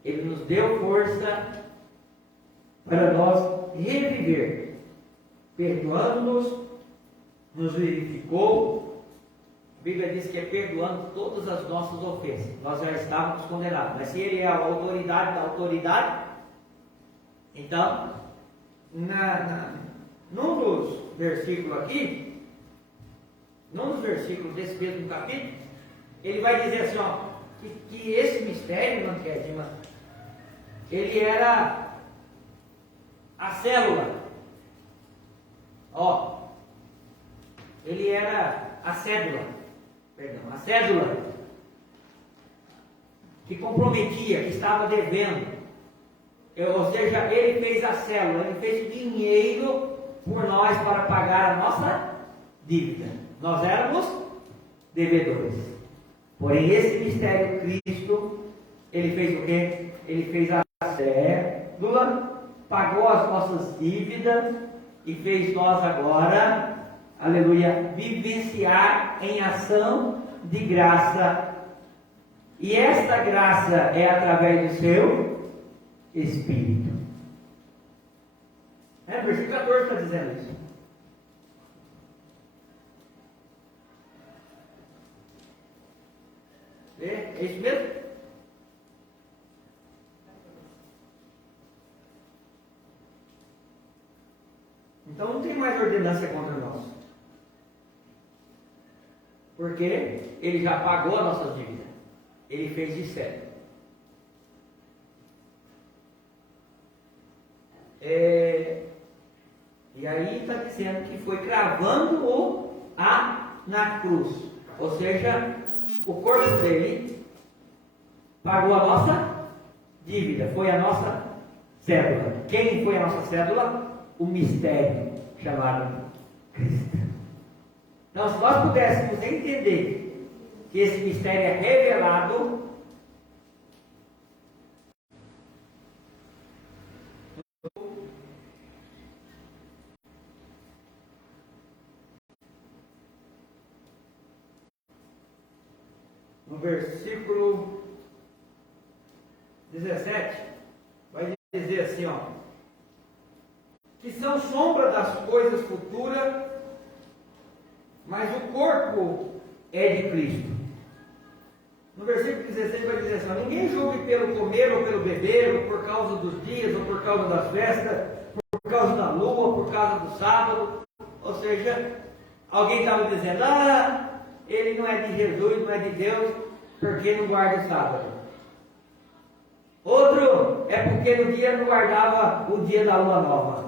Ele nos deu força para nós reviver, perdoando-nos, nos vivificou. A Bíblia diz que é perdoando todas as nossas ofensas. Nós já estávamos condenados, mas se Ele é a autoridade da autoridade, então, num dos versículos aqui, num dos versículos desse mesmo capítulo, ele vai dizer assim, ó, que esse mistério, ele era a célula, ó, ele era a cédula que comprometia, que estava devendo. Ou seja, ele fez a célula, ele fez o dinheiro por nós para pagar a nossa dívida. Nós éramos devedores. Porém, esse mistério Cristo, ele fez o quê? Ele fez a célula, pagou as nossas dívidas e fez nós agora, aleluia, vivenciar em ação de graça. E esta graça é através do seu Espírito. Versículo 14 está dizendo isso. É isso mesmo? Então não tem mais ordenança contra nós. Porque ele já pagou a nossa dívida. Ele fez de certo. E aí está dizendo que foi cravando-o na cruz. Ou seja, o corpo dele pagou a nossa dívida, foi a nossa cédula. Quem foi a nossa cédula? O mistério chamado Cristo. Então, se nós pudéssemos entender que esse mistério é revelado, no versículo 17, vai dizer assim, ó, que são sombra das coisas futuras, mas o corpo é de Cristo. No versículo 16 vai dizer assim, ó, ninguém julgue pelo comer ou pelo beber, ou por causa dos dias, ou por causa das festas, por causa da lua, por causa do sábado. Ou seja, alguém estava dizendo, ele não é de Jesus, não é de Deus, porque não guarda o sábado. Outro é porque no dia não guardava o dia da lua nova.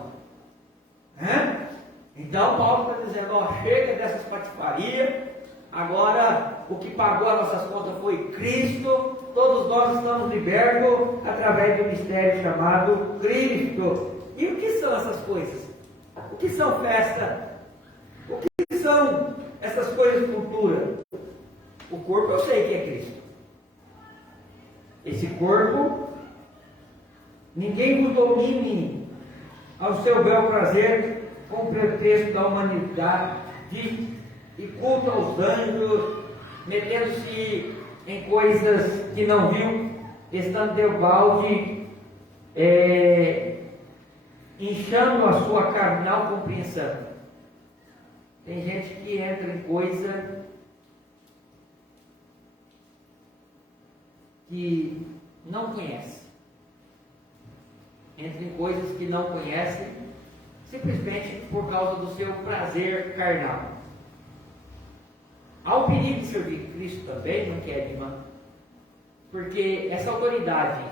Então Paulo está dizendo, chega dessas patifarias, agora o que pagou as nossas contas foi Cristo, todos nós estamos libertos através do mistério chamado Cristo. E o que são essas coisas? O que são festa? O que são essas coisas futuras? O corpo eu sei que é Cristo. Esse corpo, ninguém vos domine ao seu bel prazer com o pretexto da humanidade e culto aos anjos, metendo-se em coisas que não viu, estando de balde, inchando a sua carnal compreensão. Tem gente que entra em coisa que não conhece. Entra em coisas que não conhece, simplesmente por causa do seu prazer carnal. Há o perigo de servir Cristo também, não quer, irmã? Porque essa autoridade,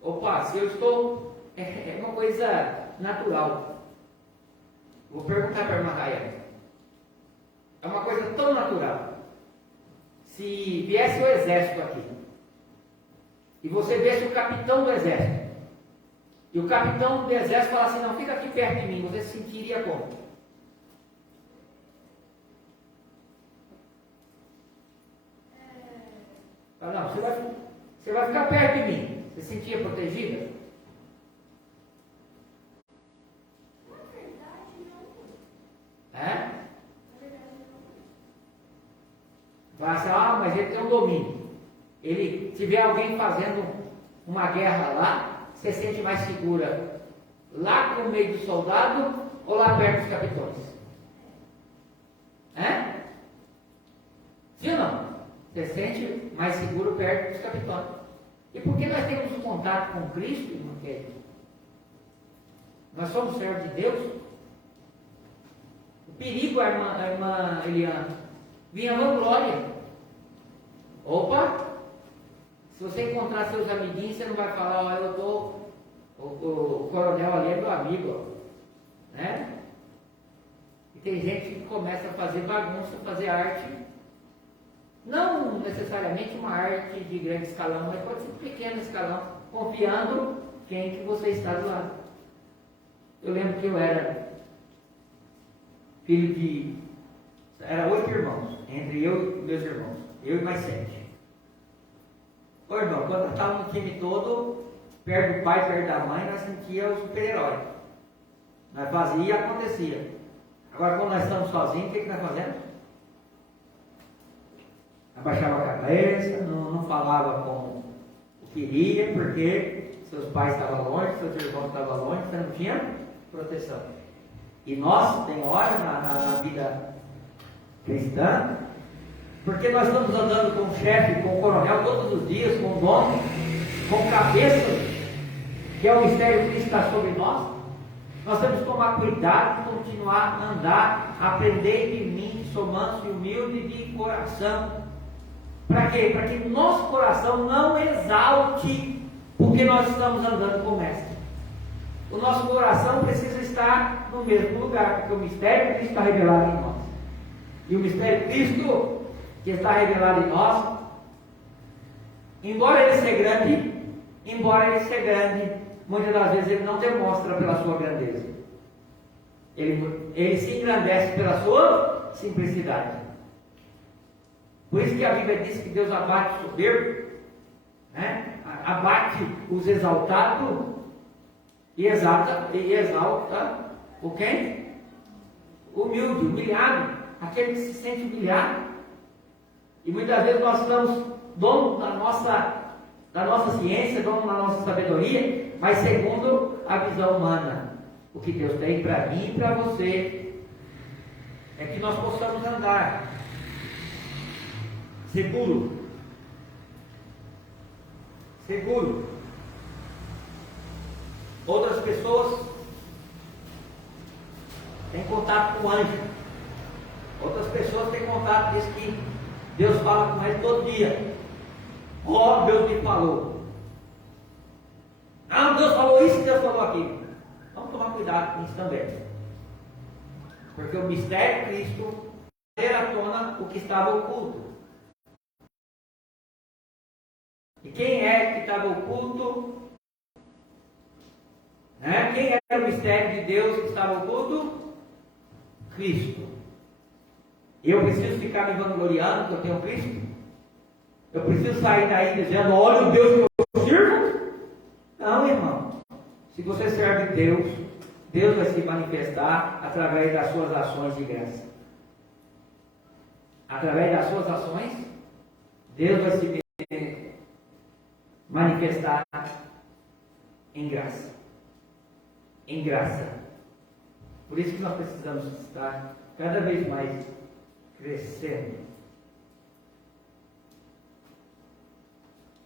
opa, se eu estou, é uma coisa natural. Vou perguntar para a irmã Raia. É uma coisa tão natural. Se viesse o exército aqui, e você visse o capitão do exército, e o capitão do exército falasse assim, não, fica aqui perto de mim, você se sentiria como? Fala, não, você vai ficar perto de mim. Você se sentia protegida? Na verdade, não. É? Na verdade, não. Fala assim, mas ele tem um domínio. Ele, se vê alguém fazendo uma guerra lá, você se sente mais segura lá no meio do soldado ou lá perto dos capitões? É? Sim ou não? Você se sente mais seguro perto dos capitões. E por que nós temos um contato com Cristo, irmão querido? Nós somos servos de Deus. O perigo, a irmã Eliana, vinha vanglória. Opa! Se você encontrar seus amiguinhos, você não vai falar, olha, eu tô. O coronel ali é meu amigo, ó. Né? E tem gente que começa a fazer bagunça, fazer arte. Não necessariamente uma arte de grande escalão, mas pode ser de pequeno escalão, confiando quem que você está do lado. Eu lembro que eu era filho de... Era 8 irmãos, entre eu e meus irmãos. Eu e mais 7. Ô irmão, quando nós estávamos no time todo, perto do pai, perto da mãe, nós sentíamos o super-herói. Nós fazia e acontecia. Agora, quando nós estamos sozinhos, o que nós fazemos? Abaixava a cabeça, não falava como queria, porque seus pais estavam longe, seus irmãos estavam longe, você não tinha proteção. E nós, tem hora na vida cristã, porque nós estamos andando com o chefe, com o coronel todos os dias, com o dono, com o cabeça, que é o mistério que está sobre nós. Nós temos que tomar cuidado, continuar a andar, aprender de mim, sou manso e humilde de coração. Para quê? Para que nosso coração não exalte porque nós estamos andando com o Mestre. O nosso coração precisa estar no mesmo lugar, porque o mistério de Cristo está revelado em nós. E o mistério de Cristo que está revelado em nós, embora ele seja grande, muitas das vezes ele não demonstra pela sua grandeza. Ele se engrandece pela sua simplicidade. Por isso que a Bíblia diz que Deus abate o soberbo, né? Abate os exaltados e exalta o quem? O humilde, humilhado, aquele que se sente humilhado. E muitas vezes nós estamos dono da nossa ciência, dono da nossa sabedoria, mas segundo a visão humana. O que Deus tem para mim e para você é que nós possamos andar seguro. Outras pessoas têm contato com o anjo. Outras pessoas têm contato, diz que Deus fala com ele todo dia. Deus me falou. Não, Deus falou isso, Deus falou aquilo. Vamos tomar cuidado com isso também. Porque o mistério de Cristo trazer à tona o que estava oculto. E quem é que estava oculto? Né? Quem era o mistério de Deus que estava oculto? Cristo. Eu preciso ficar me vangloriando que eu tenho Cristo? Eu preciso sair daí dizendo, olha o Deus que eu sirvo? Não, irmão. Se você serve Deus, Deus vai se manifestar através das suas ações de graça. Através das suas ações, Deus vai se manifestar em graça. Em graça. Por isso que nós precisamos estar cada vez mais crescendo.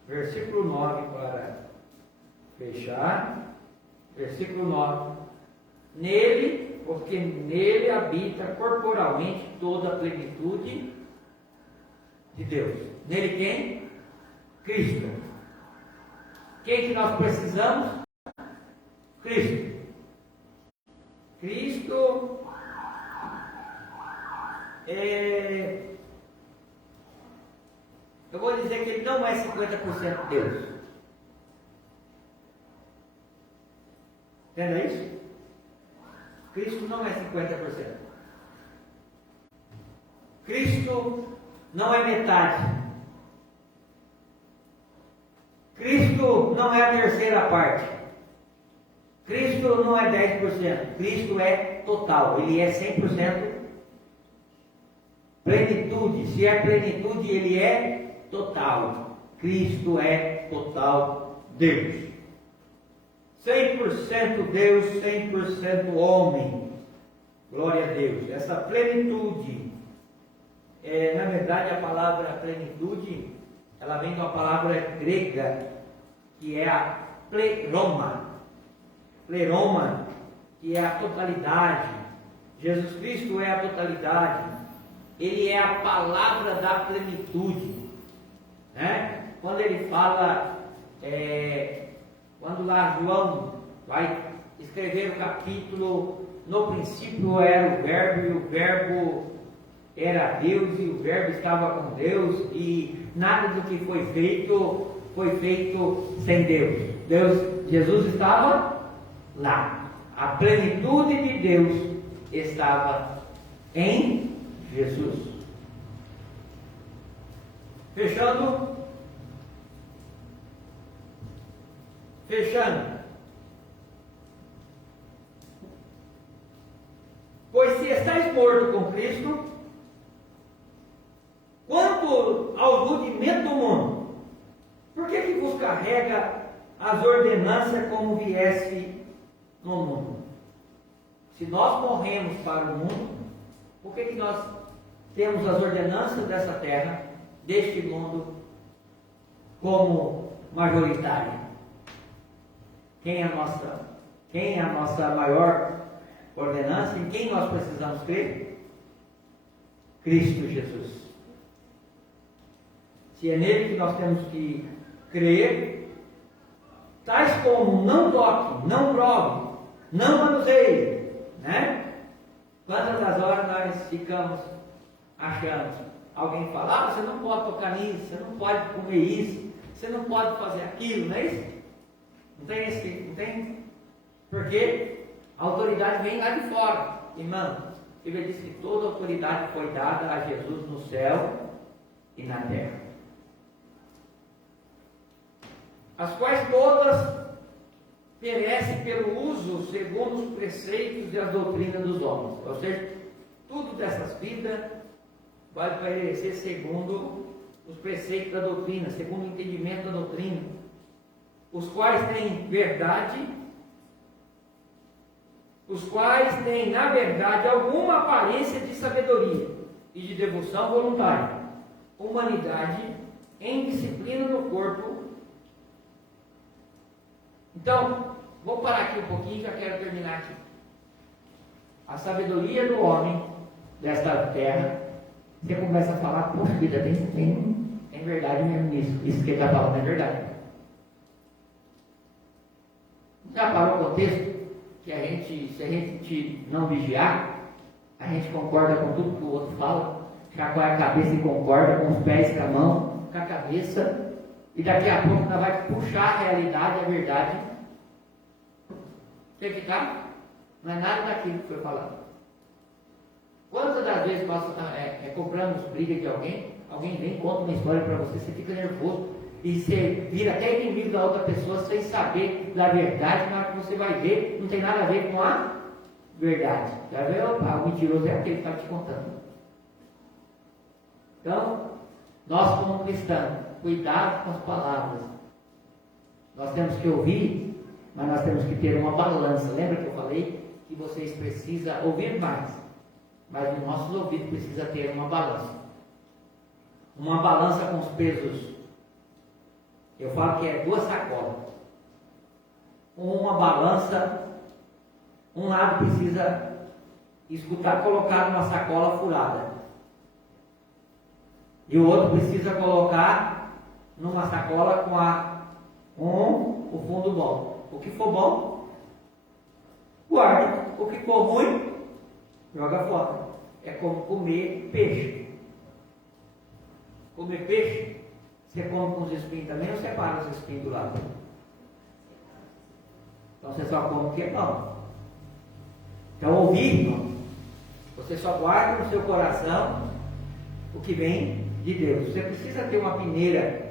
Versículo 9 para fechar. Versículo 9. Nele, porque nele habita corporalmente toda a plenitude de Deus. Nele quem? Cristo. Quem que nós precisamos? Cristo. Cristo eu vou dizer que ele não é 50% Deus. Entenda isso? Cristo não é 50%. Cristo não é metade. Cristo não é a terceira parte. Cristo não é 10%. Cristo é total. Ele é 100% plenitude. Se é plenitude, ele é total. Cristo é total Deus. 100% Deus, 100% homem. Glória a Deus. Essa plenitude, na verdade a palavra plenitude, ela vem de uma palavra grega, que é a pleroma. Pleroma, que é a totalidade. Jesus Cristo é a totalidade. Ele é a palavra da plenitude. Né? Quando ele fala, quando lá João vai escrever o capítulo, no princípio era o Verbo, e o Verbo era Deus, e o Verbo estava com Deus, e nada do que foi feito sem Deus. Jesus estava lá. A plenitude de Deus estava em Jesus. Fechando. Pois se estáis morto com Cristo, quanto ao rudimento do mundo, por que vos carrega as ordenanças como viesse no mundo? Se nós morremos para o mundo, por que nós temos as ordenanças dessa terra, deste mundo, como majoritária? Quem é a nossa maior ordenança? Em quem nós precisamos crer? Cristo Jesus. Se é nele que nós temos que crer, tais como não toque, não prove, não manuseie, né? Quantas das horas nós ficamos achando, alguém fala, você não pode tocar nisso, você não pode comer isso, você não pode fazer aquilo, não é isso? Não tem? Porque a autoridade vem lá de fora. Irmão, a Bíblia diz que toda autoridade foi dada a Jesus no céu e na terra. As quais todas perecem pelo uso segundo os preceitos e as doutrinas dos homens. Ou seja, tudo dessas vidas vai perecer segundo os preceitos da doutrina, segundo o entendimento da doutrina, os quais têm verdade, os quais têm, na verdade, alguma aparência de sabedoria e de devoção voluntária, humanidade em disciplina no corpo. Então, vou parar aqui um pouquinho, já quero terminar aqui. A sabedoria do homem desta terra, você começa a falar, poxa vida, tem verdade mesmo nisso, isso que ele está falando é verdade. Já parou o contexto? Que se a gente não vigiar, a gente concorda com tudo que o outro fala, chacoalha a cabeça e concorda, com os pés, com a mão, com a cabeça, e daqui a pouco ela vai puxar a realidade, a verdade. Você ficar? Não é nada daquilo que foi falado. Quantas das vezes nós compramos briga de alguém vem e conta uma história para você, você fica nervoso, e você vira até inimigo da outra pessoa sem saber da verdade. Na hora que você vai ver, não tem nada a ver com a verdade. Já vê, opa, o mentiroso é aquele que está te contando. Então, nós como cristãos, cuidado com as palavras. Nós temos que ouvir, mas nós temos que ter uma balança. Lembra que eu falei que vocês precisam ouvir mais, mas os nossos ouvidos precisam ter uma balança. Uma balança com os pesos. Eu falo que é 2 sacolas. Uma balança, um lado precisa escutar colocar numa sacola furada. E o outro precisa colocar numa sacola com o fundo bom. O que for bom, guarda. O que for ruim, joga fora. É como comer peixe. Comer peixe, você come com os espinhos também ou separa os espinhos do lado? Então você só come o que é bom. Então ouvir, irmão, você só guarda no seu coração o que vem de Deus. Você precisa ter uma peneira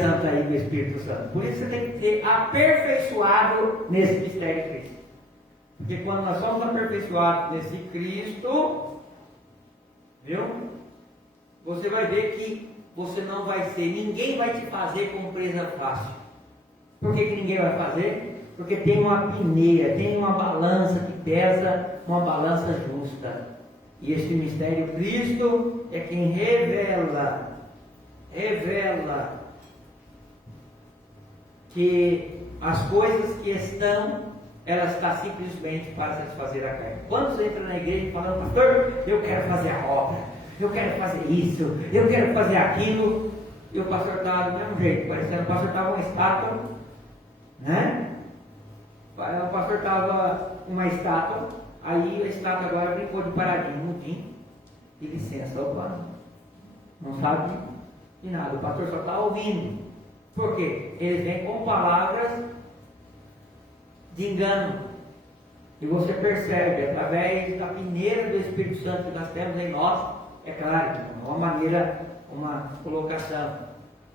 santa aí do Espírito Santo. Por isso você tem que ser aperfeiçoado nesse mistério de Cristo. Porque quando nós somos aperfeiçoados nesse Cristo, viu? Você vai ver que você não vai ser, ninguém vai te fazer como presa fácil. Por que ninguém vai fazer? Porque tem uma peneira, tem uma balança que pesa, uma balança justa. E este mistério Cristo é quem revela que as coisas que ela está simplesmente para satisfazer a carne. Quantos entram na igreja falando, pastor, eu quero fazer a obra, eu quero fazer isso, eu quero fazer aquilo, e o pastor estava do mesmo jeito, parecendo o pastor estava uma estátua, né? O pastor estava uma estátua, aí a estátua agora brincou de paradinho, mudinho, de licença, opa, não sabe de nada, o pastor só está ouvindo. Por quê? Eles vêm com palavras de engano. E você percebe, através da peneira do Espírito Santo que nós temos em nós, é claro, uma maneira, uma colocação.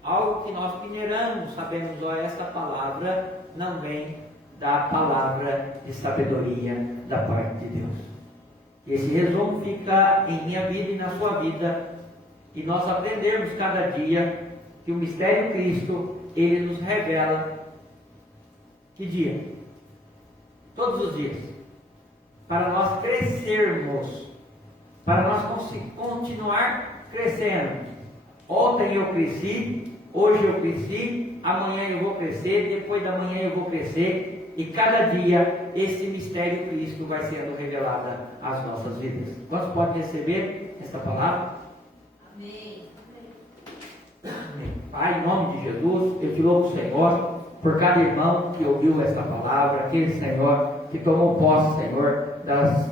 Algo que nós peneiramos, sabemos, ó, esta palavra não vem da palavra de sabedoria da parte de Deus. Esse resumo fica em minha vida e na sua vida, e nós aprendemos cada dia que o mistério Cristo, ele nos revela que dia? Todos os dias. Para nós crescermos, para nós continuar crescendo. Ontem eu cresci, hoje eu cresci, amanhã eu vou crescer, depois da manhã eu vou crescer, e cada dia esse mistério Cristo vai sendo revelado às nossas vidas. Quantos podem receber esta palavra? Amém. Pai, em nome de Jesus, eu te louvo, Senhor, por cada irmão que ouviu esta palavra, aquele, Senhor, que tomou posse, Senhor,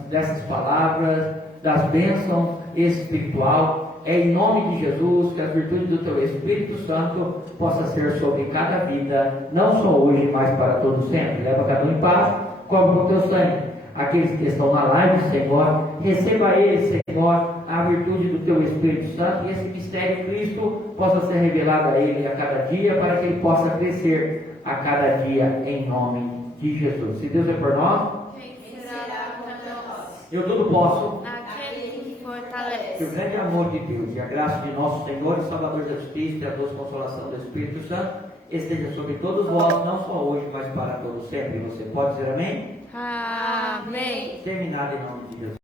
dessas palavras, das bênçãos espiritual. É em nome de Jesus que a virtude do Teu Espírito Santo possa ser sobre cada vida, não só hoje, mas para todo sempre. Leva cada um em paz, cobre com Teu sangue. Aqueles que estão na live, Senhor, receba eles, Senhor, a virtude do Teu Espírito Santo, e esse mistério Cristo possa ser revelado a ele a cada dia, para que ele possa crescer a cada dia, em nome de Jesus. Se Deus é por nós, Quem será contra nós? eu tudo posso. Aquele que Que fortalece. o grande amor de Deus e a graça de nosso Senhor e Salvador Jesus Cristo e a doce consolação do Espírito Santo esteja sobre todos vós, não só hoje, mas para todos sempre. Você pode dizer amém? Amém. Terminado em nome de Jesus.